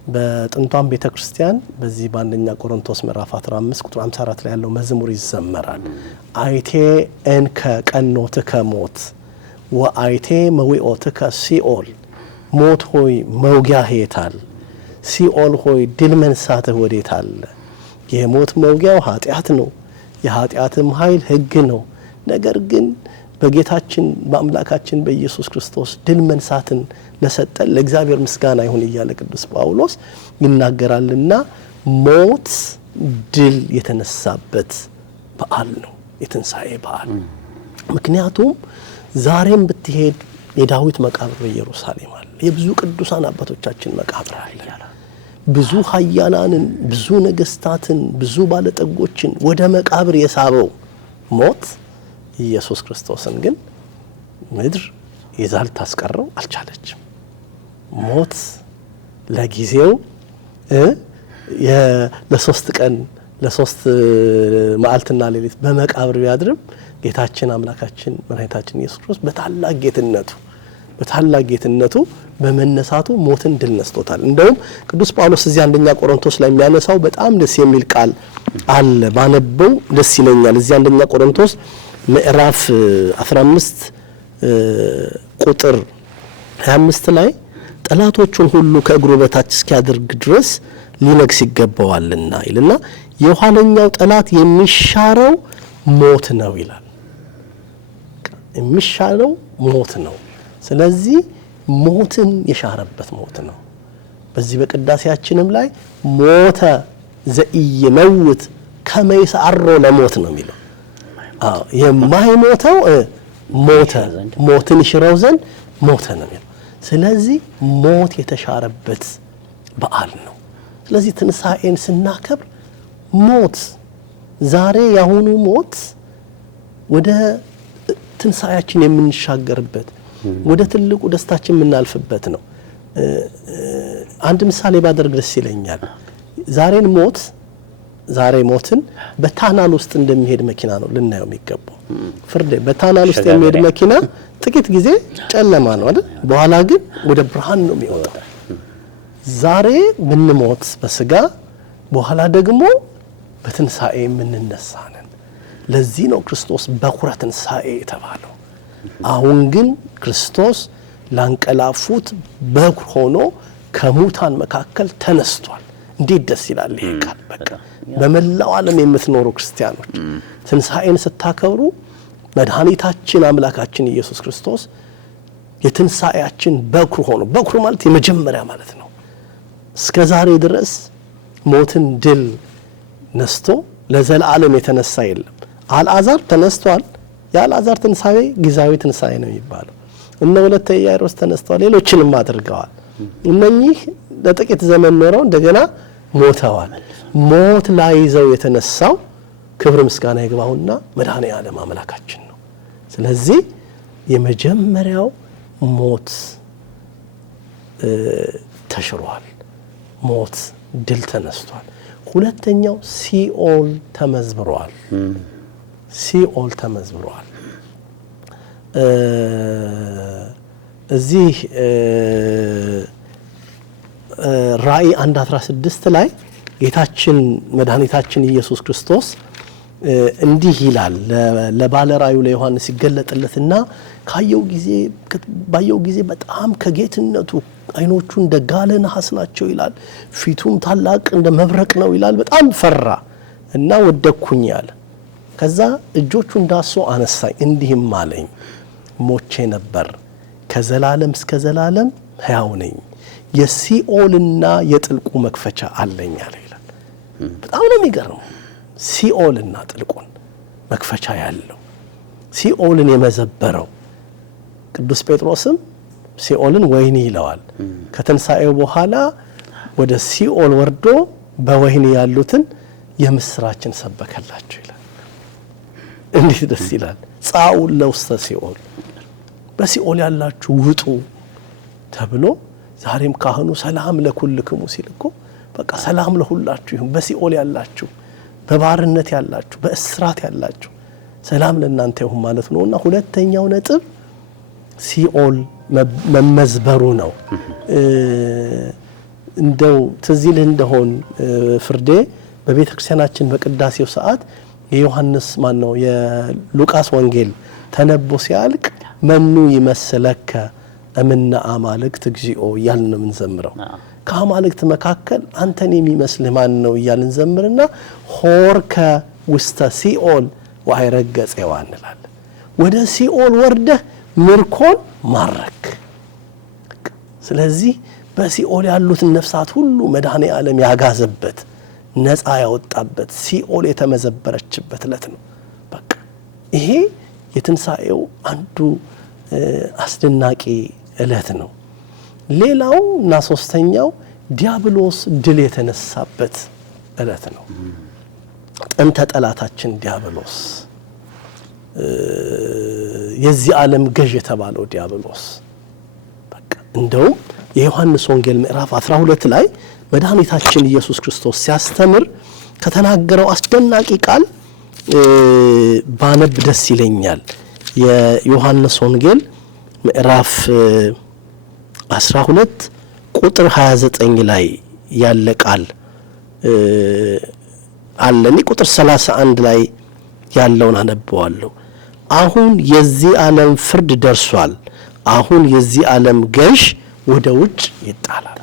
በጥንቷም ቤተክርስቲያን በዚህ በአንደኛ ቆሮንቶስ ምዕራፍ 15 ቁጥር 54 ላይ ያለው መዝሙር ይዘመራል። አይቴ እንከ ቀኖትከ ሞት ወአይቴ መዊኦትከ ሲኦል። ሞት ሆይ መውጊያህ የታል? ሲኦል ሆይ ድል መንሳትህ ወዴት አለ? የሞት መውጊያው ኃጢአት ነው፣ የኃጢአትም ኃይል ሕግ ነው። ነገር ግን በጌታችን በአምላካችን በኢየሱስ ክርስቶስ ድል መንሳትን ለሰጠን ለእግዚአብሔር ምስጋና ይሁን እያለ ቅዱስ ጳውሎስ ይናገራልና ሞት ድል የተነሳበት በዓል ነው የትንሳኤ በዓል። ምክንያቱም ዛሬም ብትሄድ የዳዊት መቃብር በኢየሩሳሌም አለ፣ የብዙ ቅዱሳን አባቶቻችን መቃብር አለ። ብዙ ኃያላንን፣ ብዙ ነገስታትን፣ ብዙ ባለጠጎችን ወደ መቃብር የሳበው ሞት ኢየሱስ ክርስቶስን ግን ምድር ይዛ ልታስቀረው አልቻለችም። ሞት ለጊዜው ለሶስት ቀን ለሶስት መዓልትና ሌሊት በመቃብር ቢያድርም ጌታችን አምላካችን መድኃኒታችን ኢየሱስ ክርስቶስ በታላቅ ጌትነቱ በመነሳቱ ሞትን ድል ነስቶታል። እንደውም ቅዱስ ጳውሎስ እዚህ አንደኛ ቆሮንቶስ ላይ የሚያነሳው በጣም ደስ የሚል ቃል አለ። ባነበው ደስ ይለኛል። እዚህ አንደኛ ቆሮንቶስ ምዕራፍ 15 ቁጥር 25 ላይ ጠላቶቹን ሁሉ ከእግሩ በታች እስኪያደርግ ድረስ ሊነግስ ይገባዋልና ይልና የኋለኛው ጠላት የሚሻረው ሞት ነው ይላል። የሚሻረው ሞት ነው። ስለዚህ ሞትን የሻረበት ሞት ነው። በዚህ በቅዳሴያችንም ላይ ሞተ ዘኢይመውት ከመ ይስዓሮ ለሞት ነው የሚለው። የማይሞተው ሞተ፣ ሞትን ይሽረው ዘንድ ሞተ ነው የሚለው። ስለዚህ ሞት የተሻረበት በዓል ነው። ስለዚህ ትንሣኤን ስናከብር ሞት ዛሬ ያሁኑ ሞት ወደ ትንሣኤያችን የምንሻገርበት ወደ ትልቁ ደስታችን የምናልፍበት ነው። አንድ ምሳሌ ባደርግ ደስ ይለኛል። ዛሬ ሞትን በታናል ውስጥ እንደሚሄድ መኪና ነው ልናየው የሚገባው። ፍርድ በታናል ውስጥ የሚሄድ መኪና ጥቂት ጊዜ ጨለማ ነው አይደል? በኋላ ግን ወደ ብርሃን ነው የሚወጣው። ዛሬ ብንሞት በስጋ በኋላ ደግሞ በትንሣኤ የምንነሳ ነን። ለዚህ ነው ክርስቶስ በኩረ ትንሣኤ የተባለው። አሁን ግን ክርስቶስ ላንቀላፉት በኩር ሆኖ ከሙታን መካከል ተነስቷል። እንዴት ደስ ይላል ይሄ ቃል! በቃ በመላው ዓለም የምትኖሩ ክርስቲያኖች ትንሣኤን ስታከብሩ መድኃኒታችን አምላካችን ኢየሱስ ክርስቶስ የትንሣኤያችን በኩር ሆኖ፣ በኩር ማለት የመጀመሪያ ማለት ነው። እስከ ዛሬ ድረስ ሞትን ድል ነስቶ ለዘላለም የተነሳ የለም። አልዓዛር ተነስቷል። የአልዓዛር ትንሣኤ ጊዜያዊ ትንሣኤ ነው የሚባለው። እነ ወለተ ኢያኢሮስ ተነስተዋል፣ ሌሎችንም አድርገዋል። እነኚህ ለጥቂት ዘመን ኖረው እንደገና ሞተዋል። ሞት ላይ ይዘው የተነሳው ክብር ምስጋና ይግባውና መድኃኔ ዓለም አምላካችን ነው። ስለዚህ የመጀመሪያው ሞት ተሽሯል፣ ሞት ድል ተነስቷል። ሁለተኛው ሲኦል ተመዝብሯል። ሲኦል ተመዝብሯል። እዚህ ራእይ 1:16 ላይ ጌታችን መድኃኒታችን ኢየሱስ ክርስቶስ እንዲህ ይላል ለባለ ራእዩ ለዮሐንስ ይገለጥለትና ባየው ጊዜ በጣም ከጌትነቱ አይኖቹ እንደ ጋለ ነሐስ ናቸው ይላል። ፊቱም ታላቅ እንደ መብረቅ ነው ይላል። በጣም ፈራ እና ወደኩኝ ያለ። ከዛ እጆቹን ዳሶ አነሳኝ፣ እንዲህም አለኝ ሞቼ ነበር፣ ከዘላለም እስከ ዘላለም ሕያው ነኝ፣ የሲኦልና የጥልቁ መክፈቻ አለኝ አለ ይላል። በጣም ነው የሚገርመው። ሲኦልና ጥልቁን መክፈቻ ያለው ሲኦልን የመዘበረው ቅዱስ ጴጥሮስም ሲኦልን ወህኒ ይለዋል። ከትንሣኤው በኋላ ወደ ሲኦል ወርዶ በወህኒ ያሉትን የምስራችን ሰበከላቸው ይላል። እንዴት ደስ ይላል! ጻኡ ለውስተ ሲኦል፣ በሲኦል ያላችሁ ውጡ ተብሎ ዛሬም ካህኑ ሰላም ለኩልክሙ ሲል እኮ በቃ ሰላም ለሁላችሁ ይሁን። በሲኦል ያላችሁ፣ በባርነት ያላችሁ፣ በእስራት ያላችሁ ሰላም ለእናንተ ይሁን ማለት ነውና ሁለተኛው ነጥብ ሲኦል መመዝበሩ ነው። እንደው ትዝ ይልህ እንደሆን ፍርዴ በቤተ ክርስቲያናችን በቅዳሴው ሰዓት የዮሐንስ የሉቃስ ወንጌል ተነቦ ሲያልቅ መኑ ይመስለከ እምነ አማልክት እግዚኦ እያልን ነው የምንዘምረው። ከአማልክት መካከል አንተን የሚመስልህ ማን ነው እያልን ዘምርና ሆርከ ውስተ ሲኦል ወአይረገ ፄዋ እንላለን። ወደ ሲኦል ወርደህ ምርኮን ማረክ። ስለዚህ በሲኦል ያሉትን ነፍሳት ሁሉ መድኃኔ ዓለም ያጋዘበት፣ ነፃ ያወጣበት፣ ሲኦል የተመዘበረችበት ዕለት ነው። በቃ ይሄ የትንሣኤው አንዱ አስደናቂ ዕለት ነው። ሌላው እና ሶስተኛው ዲያብሎስ ድል የተነሳበት ዕለት ነው። ጥንተ ጠላታችን ዲያብሎስ፣ የዚህ ዓለም ገዥ የተባለው ዲያብሎስ በቃ እንደውም የዮሐንስ ወንጌል ምዕራፍ 12 ላይ መድኃኒታችን ኢየሱስ ክርስቶስ ሲያስተምር ከተናገረው አስደናቂ ቃል ባነብ ደስ ይለኛል። የዮሐንስ ወንጌል ምዕራፍ 12 ቁጥር 29 ላይ ያለ ቃል አለኝ። ቁጥር 31 ላይ ያለውን አነበዋለሁ። አሁን የዚህ ዓለም ፍርድ ደርሷል። አሁን የዚህ ዓለም ገዥ ወደ ውጭ ይጣላል።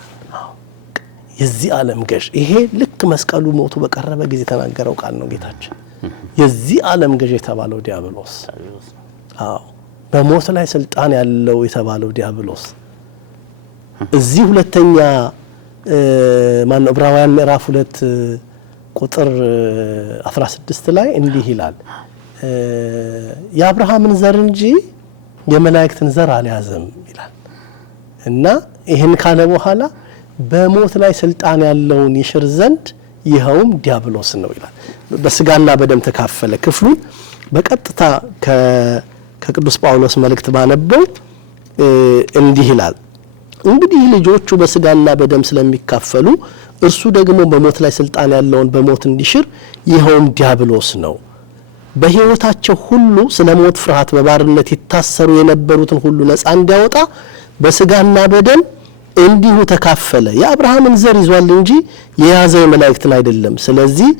የዚህ ዓለም ገዥ ይሄ ልክ መስቀሉ ሞቱ በቀረበ ጊዜ ተናገረው ቃል ነው ጌታችን። የዚህ ዓለም ገዥ የተባለው ዲያብሎስ በሞት ላይ ስልጣን ያለው የተባለው ዲያብሎስ እዚህ ሁለተኛ ማን ዕብራውያን ምዕራፍ 2 ቁጥር 16 ላይ እንዲህ ይላል የአብርሃምን ዘር እንጂ የመላእክትን ዘር አልያዘም ይላል። እና ይሄን ካለ በኋላ በሞት ላይ ስልጣን ያለውን ይሽር ዘንድ ይኸውም ዲያብሎስ ነው ይላል። በስጋና በደም ተካፈለ። ክፍሉን በቀጥታ ከቅዱስ ጳውሎስ መልእክት ባነበው እንዲህ ይላል እንግዲህ ልጆቹ በስጋና በደም ስለሚካፈሉ እርሱ ደግሞ በሞት ላይ ስልጣን ያለውን በሞት እንዲሽር ይኸውም ዲያብሎስ ነው። በሕይወታቸው ሁሉ ስለ ሞት ፍርሃት በባርነት ይታሰሩ የነበሩትን ሁሉ ነፃ እንዲያወጣ በስጋና በደም እንዲሁ ተካፈለ። የአብርሃምን ዘር ይዟል እንጂ የያዘው መላእክትን አይደለም። ስለዚህ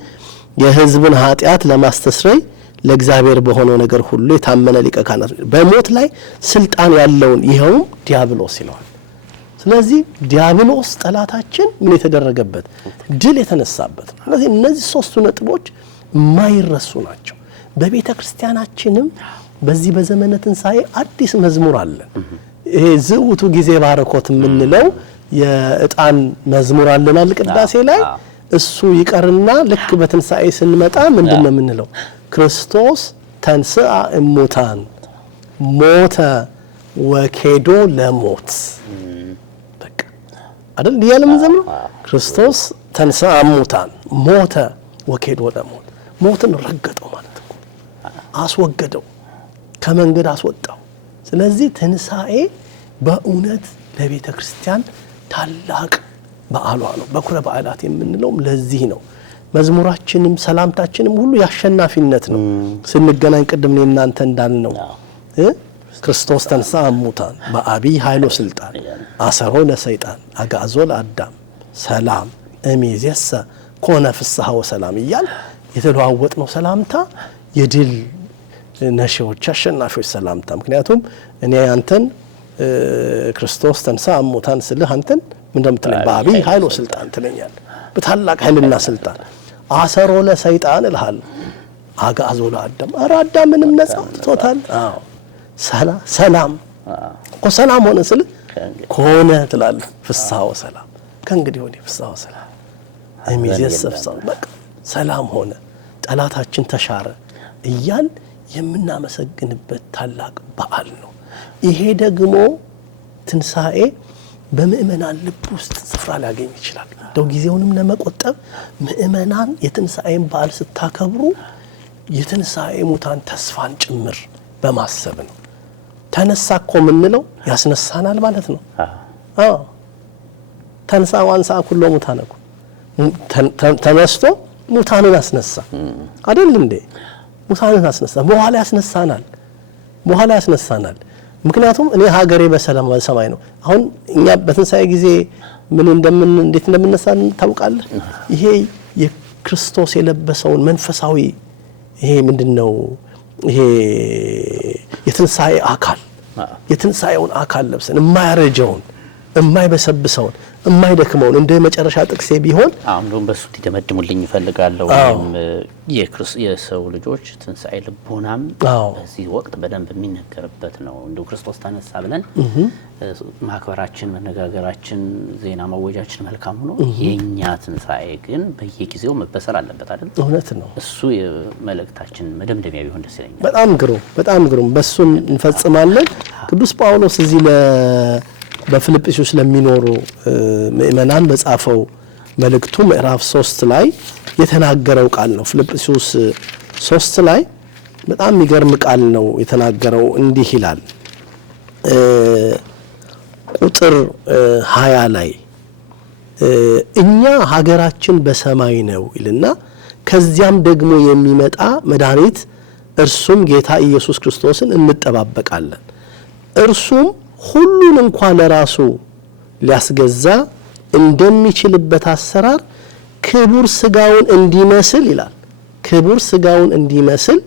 የሕዝብን ኃጢአት ለማስተስረይ ለእግዚአብሔር በሆነው ነገር ሁሉ የታመነ ሊቀ ካህናት በሞት ላይ ስልጣን ያለውን ይኸውም ዲያብሎስ ይለዋል። ስለዚህ ዲያብሎስ ጠላታችን ምን የተደረገበት ድል የተነሳበት ነው። ስለዚህ እነዚህ ሶስቱ ነጥቦች የማይረሱ ናቸው። በቤተ ክርስቲያናችንም በዚህ በዘመነ ትንሣኤ አዲስ መዝሙር አለን። ይሄ ዝውቱ ጊዜ ባረኮት የምንለው የዕጣን መዝሙር አለናል ቅዳሴ ላይ። እሱ ይቀርና ልክ በትንሣኤ ስንመጣ ምንድነው የምንለው? ክርስቶስ ተንሥአ እሙታን ሞተ ወኬዶ ለሞት በቃ አይደል ይያለም ዘመኑ ክርስቶስ ተንሥአ እሙታን ሞተ ወኬዶ ለሞት ሞትን ረገጠው ማለት ነው። አስወገደው፣ ከመንገድ አስወጣው። ስለዚህ ትንሣኤ በእውነት ለቤተ ክርስቲያን ታላቅ በዓሏ ነው። በኩረ በዓላት የምንለውም ለዚህ ነው። መዝሙራችንም ሰላምታችንም ሁሉ ያሸናፊነት ነው። ስንገናኝ ቅድም ነው እናንተ እንዳልነው ክርስቶስ ተንሥአ እሙታን በአቢይ ኃይሎ ስልጣን አሰሮ ለሰይጣን አጋዞ ለአዳም ሰላም እምይእዜሰ ኮነ ፍስሐ ወሰላም እያል የተለዋወጥ ነው ሰላምታ የድል ነሺዎች አሸናፊዎች ሰላምታ። ምክንያቱም እኔ አንተን ክርስቶስ ተንሥአ እሙታን ስልህ አንተን ምን እንደምትለኝ በአቢይ ኃይሎ ስልጣን ትለኛለህ። በታላቅ ኃይልና ስልጣን አሰሮ ለሰይጣን እልሃለሁ አጋዞ ለአዳም ኧረ አዳምንም ነፃ አውጥቶታል። አዎ ሰላም እኮ ሰላም ሆነ ስልህ ከሆነ ትላለህ ፍስሐ ወሰላም ከእንግዲህ ወዲህ ፍስሐ ወሰላም እምይእዜሰ ፍስሐ በቃ ሰላም ሆነ ጠላታችን ተሻረ እያል የምናመሰግንበት ታላቅ በዓል ነው። ይሄ ደግሞ ትንሣኤ በምእመናን ልብ ውስጥ ስፍራ ሊያገኝ ይችላል። እንደው ጊዜውንም ለመቆጠብ ምእመናን የትንሣኤን በዓል ስታከብሩ የትንሣኤ ሙታን ተስፋን ጭምር በማሰብ ነው። ተነሳ እኮ የምንለው ያስነሳናል ማለት ነው። አዎ ተንሥአ ወአንሥአ ኩሎ ሙታነ እኮ ተነስቶ ሙታንን አስነሳ አይደል እንዴ? ሙታንን አስነሳ፣ በኋላ ያስነሳናል። ምክንያቱም እኔ ሀገሬ በሰላም በሰማይ ነው። አሁን እኛ በትንሣኤ ጊዜ እንዴት እንደምንነሳ ታውቃለህ? ይሄ የክርስቶስ የለበሰውን መንፈሳዊ ይሄ ምንድነው? ይሄ የትንሣኤውን አካል ለብሰን የማያረጀውን የማይበሰብሰውን የማይደክመውን እንደ መጨረሻ ጥቅሴ ቢሆን አሁን በሱ እንዲደመድሙልኝ እፈልጋለሁ። የሰው ልጆች ትንሣኤ ልቦናም በዚህ ወቅት በደንብ የሚነገርበት ነው። እንደው ክርስቶስ ተነሳ ብለን ማክበራችን፣ መነጋገራችን፣ ዜና መወጃችን መልካም ሆኖ የኛ ትንሣኤ ግን በየጊዜው መበሰር አለበት አይደል? እውነት ነው። እሱ የመልእክታችን መደምደሚያ ቢሆን ደስ ይለኛል። በጣም ግሩም በሱን እንፈጽማለን። ቅዱስ ጳውሎስ እዚህ በፊልጵስዩስ ለሚኖሩ ምእመናን በጻፈው መልእክቱ ምዕራፍ 3 ላይ የተናገረው ቃል ነው። ፊልጵስዩስ 3 ላይ በጣም የሚገርም ቃል ነው የተናገረው። እንዲህ ይላል ቁጥር 20 ላይ እኛ ሀገራችን በሰማይ ነው ይልና ከዚያም ደግሞ የሚመጣ መድኃኒት እርሱም ጌታ ኢየሱስ ክርስቶስን እንጠባበቃለን። እርሱም ሁሉን እንኳን ለራሱ ሊያስገዛ እንደሚችልበት አሰራር ክቡር ስጋውን እንዲመስል ይላል። ክቡር ስጋውን እንዲመስል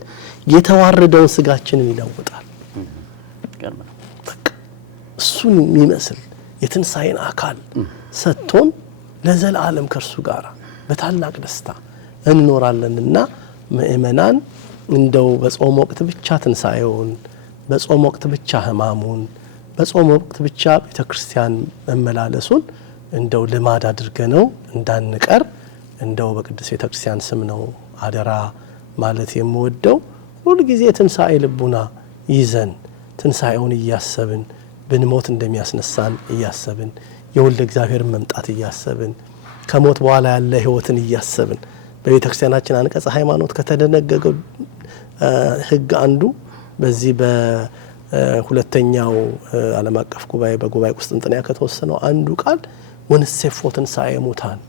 የተዋረደውን ስጋችንን ይለውጣል። እሱን የሚመስል የትንሣኤን አካል ሰጥቶን ለዘላለም ከእርሱ ጋር በታላቅ ደስታ እንኖራለንና ምእመናን እንደው በጾም ወቅት ብቻ ትንሣኤውን፣ በጾም ወቅት ብቻ ሕማሙን፣ በጾም ወቅት ብቻ ቤተክርስቲያን መመላለሱን እንደው ልማድ አድርገነው እንዳንቀር እንደው በቅዱስ ቤተክርስቲያን ስም ነው አደራ ማለት የምወደው። ሁሉ ጊዜ ትንሣኤ ልቡና ይዘን ትንሣኤውን እያሰብን ብንሞት እንደሚያስነሳን እያሰብን የወልደ እግዚአብሔር መምጣት እያሰብን ከሞት በኋላ ያለ ሕይወትን እያሰብን በቤተክርስቲያናችን አንቀጸ ሃይማኖት ከተደነገገው ሕግ አንዱ በዚህ በሁለተኛው ዓለም አቀፍ ጉባኤ በጉባኤ ቁስጥንጥንያ ከተወሰነው አንዱ ቃል ወንሴፎ ትንሣኤ ሙታን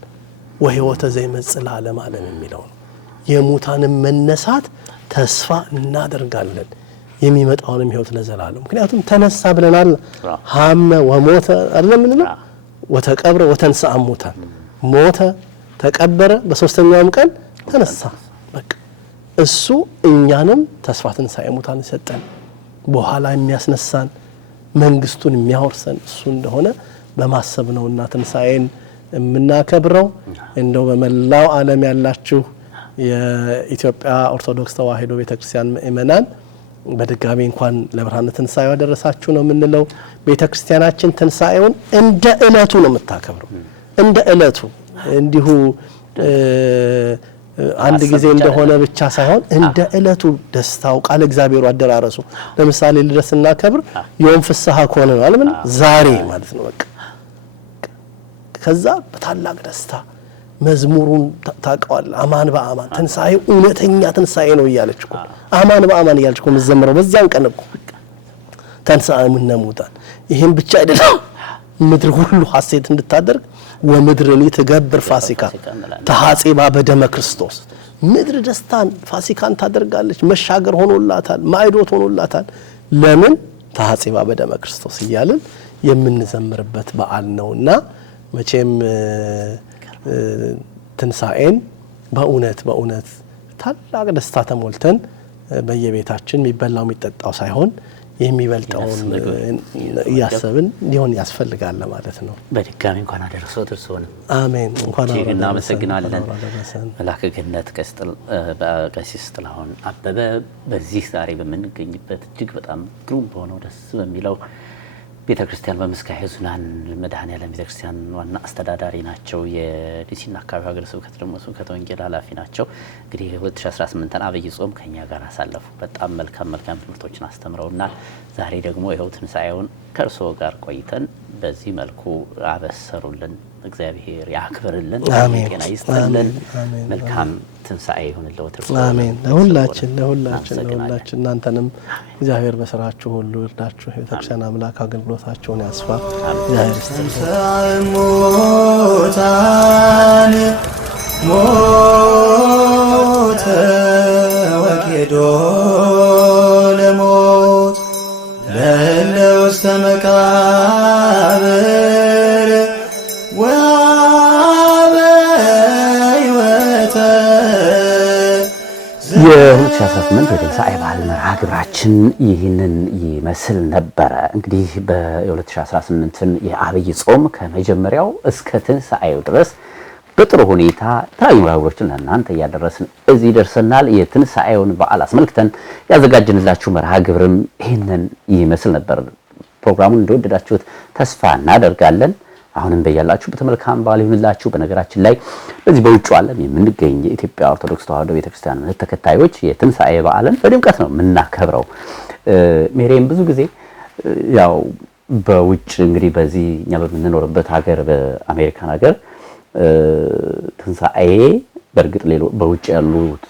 ወሕይወተ ዘይመጽእ ለዓለመ ዓለም የሚለው ነው። የሙታንን መነሳት ተስፋ እናደርጋለን፣ የሚመጣውንም ሕይወት ለዘላለም። ምክንያቱም ተነሳ ብለናል። ሀመ ወሞተ አይደለም ምንለው ወተቀብረ ወተንሥአ እሙታን፣ ሞተ ተቀበረ፣ በሶስተኛውም ቀን ተነሳ። በቃ እሱ እኛንም ተስፋ ትንሣኤ ሙታን ሰጠን፣ በኋላ የሚያስነሳን መንግስቱን የሚያወርሰን እሱ እንደሆነ በማሰብ ነውና ትንሣኤን የምናከብረው። እንደው በመላው ዓለም ያላችሁ የኢትዮጵያ ኦርቶዶክስ ተዋሕዶ ቤተክርስቲያን ምእመናን በድጋሚ እንኳን ለብርሃነ ትንሣኤው ያደረሳችሁ ነው የምንለው። ቤተክርስቲያናችን ትንሣኤውን እንደ ዕለቱ ነው የምታከብረው። እንደ ዕለቱ እንዲሁ አንድ ጊዜ እንደሆነ ብቻ ሳይሆን እንደ ዕለቱ ደስታው ቃል እግዚአብሔሩ አደራረሱ። ለምሳሌ ልደት ስናከብር ዮም ፍስሐ ኮነ ማለት ምን ዛሬ ማለት ነው። በቃ ከዛ በታላቅ ደስታ መዝሙሩን ታውቀዋለህ። አማን በአማን ትንሣኤው እውነተኛ ትንሣኤ ነው እያለች እኮ አማን በአማን እያለች እኮ የምትዘምረው በዛን ቀን እኮ ተንሥአ እምነ ሙታን። ይሄን ብቻ አይደለም ምድር ሁሉ ሐሴት እንድታደርግ ወምድርኒ ትገብር ፋሲካ ተሐጼባ በደመ ክርስቶስ። ምድር ደስታን ፋሲካን ታደርጋለች። መሻገር ሆኖላታል፣ ማዕዶት ሆኖላታል። ለምን ተሐጼባ በደመ ክርስቶስ እያልን የምንዘምርበት በዓል ነውና መቼም ትንሣኤን በእውነት ታላቅ ደስታ ተሞልተን በየቤታችን የሚበላው የሚጠጣው ሳይሆን የሚበልጠውን እያሰብን ሊሆን ያስፈልጋል ማለት ነው። በድጋሚ እንኳን አደረሰው እርስዎን። አሜን። እንኳን እናመሰግናለን። መልአከ ገነት ቀሲስ ጥላሁን አበበ በዚህ ዛሬ በምንገኝበት እጅግ በጣም ግሩም በሆነው ደስ በሚለው ቤተክርስቲያን በምስካየ ኅዙናን መድኃኔዓለም ቤተክርስቲያን ዋና አስተዳዳሪ ናቸው። የዲሲና አካባቢ ሀገረ ስብከት ደግሞ ስብከተ ወንጌል ኃላፊ ናቸው። እንግዲህ 2018 አብይ ጾም ከኛ ጋር አሳለፉ። በጣም መልካም ትምህርቶችን አስተምረውናል። ዛሬ ደግሞ ይኸው ትንሣኤውን ከእርስዎ ጋር ቆይተን በዚህ መልኩ አበሰሩልን። እግዚአብሔር ያክብርልን፣ ጤና ይስጥልን፣ መልካም ትንሣኤ ይሁንልዎት። አሜን። ለሁላችን እናንተንም እግዚአብሔር በስራችሁ ሁሉ ይርዳችሁ። የቤተክርስቲያን አምላክ አገልግሎታችሁን ያስፋ። እግዚአብሔር ይስጥልን። ሞተ ወኬዶ ለሞት ለእለ ውስተ መቃብር የ2018 የትንሣኤ በዓል መርሃ ግብራችን ይህንን ይመስል ነበረ። እንግዲህ በ2018ን የአብይ ጾም ከመጀመሪያው እስከ ትንሣኤው ድረስ በጥሩ ሁኔታ የተለያዩ መርሃ ግብሮችን ለእናንተ እያደረስን እዚህ ደርሰናል። የትንሣኤውን በዓል አስመልክተን ያዘጋጀንላችሁ መርሃ ግብርም ይህንን ይመስል ነበር። ፕሮግራሙን እንደወደዳችሁት ተስፋ እናደርጋለን። አሁንም በያላችሁበት መልካም በዓል ይሁንላችሁ። በነገራችን ላይ በዚህ በውጭ ዓለም የምንገኝ የኢትዮጵያ ኦርቶዶክስ ተዋሕዶ ቤተክርስቲያን እምነት ተከታዮች የትንሣኤ በዓልን በድምቀት ነው የምናከብረው። ሜሪም ብዙ ጊዜ ያው በውጭ እንግዲህ በዚህ እኛ በምንኖርበት ሀገር በአሜሪካን ሀገር ትንሣኤ በእርግጥ በውጭ ያሉት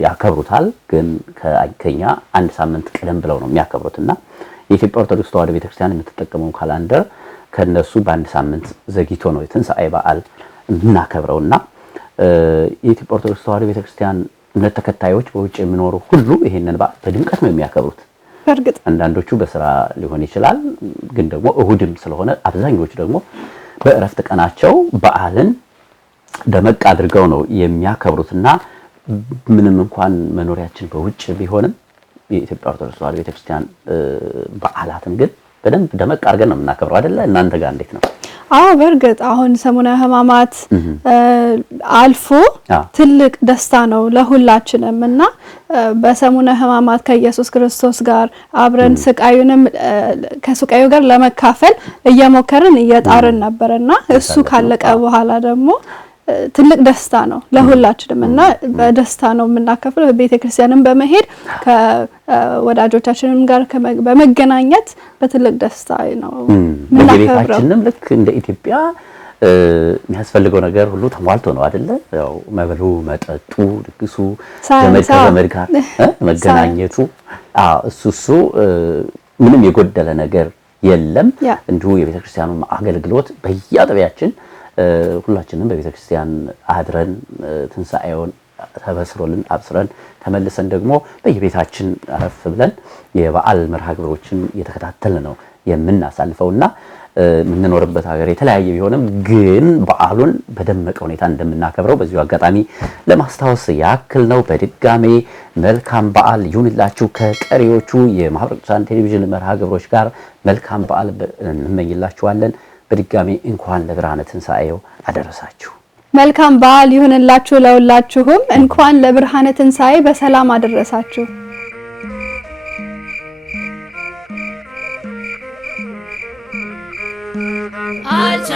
ያከብሩታል፣ ግን ከኛ አንድ ሳምንት ቀደም ብለው ነው የሚያከብሩትና የኢትዮጵያ ኦርቶዶክስ ተዋሕዶ ቤተክርስቲያን የምትጠቀመው ካላንደር ከነሱ በአንድ ሳምንት ዘግይቶ ነው የትንሣኤ በዓል የምናከብረውና የኢትዮጵያ ኦርቶዶክስ ተዋሕዶ ቤተክርስቲያን እምነት ተከታዮች በውጭ የሚኖሩ ሁሉ ይሄንን በዓል በድምቀት ነው የሚያከብሩት። በርግጥ አንዳንዶቹ በስራ ሊሆን ይችላል ግን ደግሞ እሁድም ስለሆነ አብዛኞቹ ደግሞ በእረፍት ቀናቸው በዓልን ደመቅ አድርገው ነው የሚያከብሩትና ምንም እንኳን መኖሪያችን በውጭ ቢሆንም የኢትዮጵያ ኦርቶዶክስ ተዋሕዶ ቤተክርስቲያን በዓላትን ግን በደንብ ደመቅ አድርገን ነው የምናከብረው አይደለ? እናንተ ጋር እንዴት ነው? አዎ በርግጥ አሁን ሰሙነ ሕማማት አልፎ ትልቅ ደስታ ነው ለሁላችንም እና በሰሙነ ሕማማት ከኢየሱስ ክርስቶስ ጋር አብረን ስቃዩንም ከስቃዩ ጋር ለመካፈል እየሞከርን እየጣርን ነበርና እሱ ካለቀ በኋላ ደግሞ ትልቅ ደስታ ነው ለሁላችንም እና በደስታ ነው የምናከፍለው በቤተክርስቲያንም በመሄድ ከወዳጆቻችንም ጋር በመገናኘት በትልቅ ደስታ ነው በቤታችንም ልክ እንደ ኢትዮጵያ የሚያስፈልገው ነገር ሁሉ ተሟልቶ ነው አይደለ? ያው መብሉ መጠጡ ድግሱ ዘመድ ጋር መገናኘቱ እሱ ምንም የጎደለ ነገር የለም። እንዲሁ የቤተክርስቲያኑ አገልግሎት በየአጥቢያችን ሁላችንም በቤተክርስቲያን አድረን ትንሳኤውን ተበስሮልን አብስረን ተመልሰን ደግሞ በየቤታችን አረፍ ብለን የበዓል መርሃ ግብሮችን እየተከታተልን ነው የምናሳልፈውና የምንኖርበት ሀገር የተለያየ ቢሆንም ግን በዓሉን በደመቀ ሁኔታ እንደምናከብረው በዚሁ አጋጣሚ ለማስታወስ ያክል ነው። በድጋሜ መልካም በዓል ይሁንላችሁ። ከቀሪዎቹ የማህበረ ቅዱሳን ቴሌቪዥን መርሃ ግብሮች ጋር መልካም በዓል እንመኝላችኋለን። በድጋሚ እንኳን ለብርሃነ ትንሣኤው አደረሳችሁ። መልካም በዓል ይሁንላችሁ ለሁላችሁም። እንኳን ለብርሃነ ትንሣኤ በሰላም አደረሳችሁ። አቻ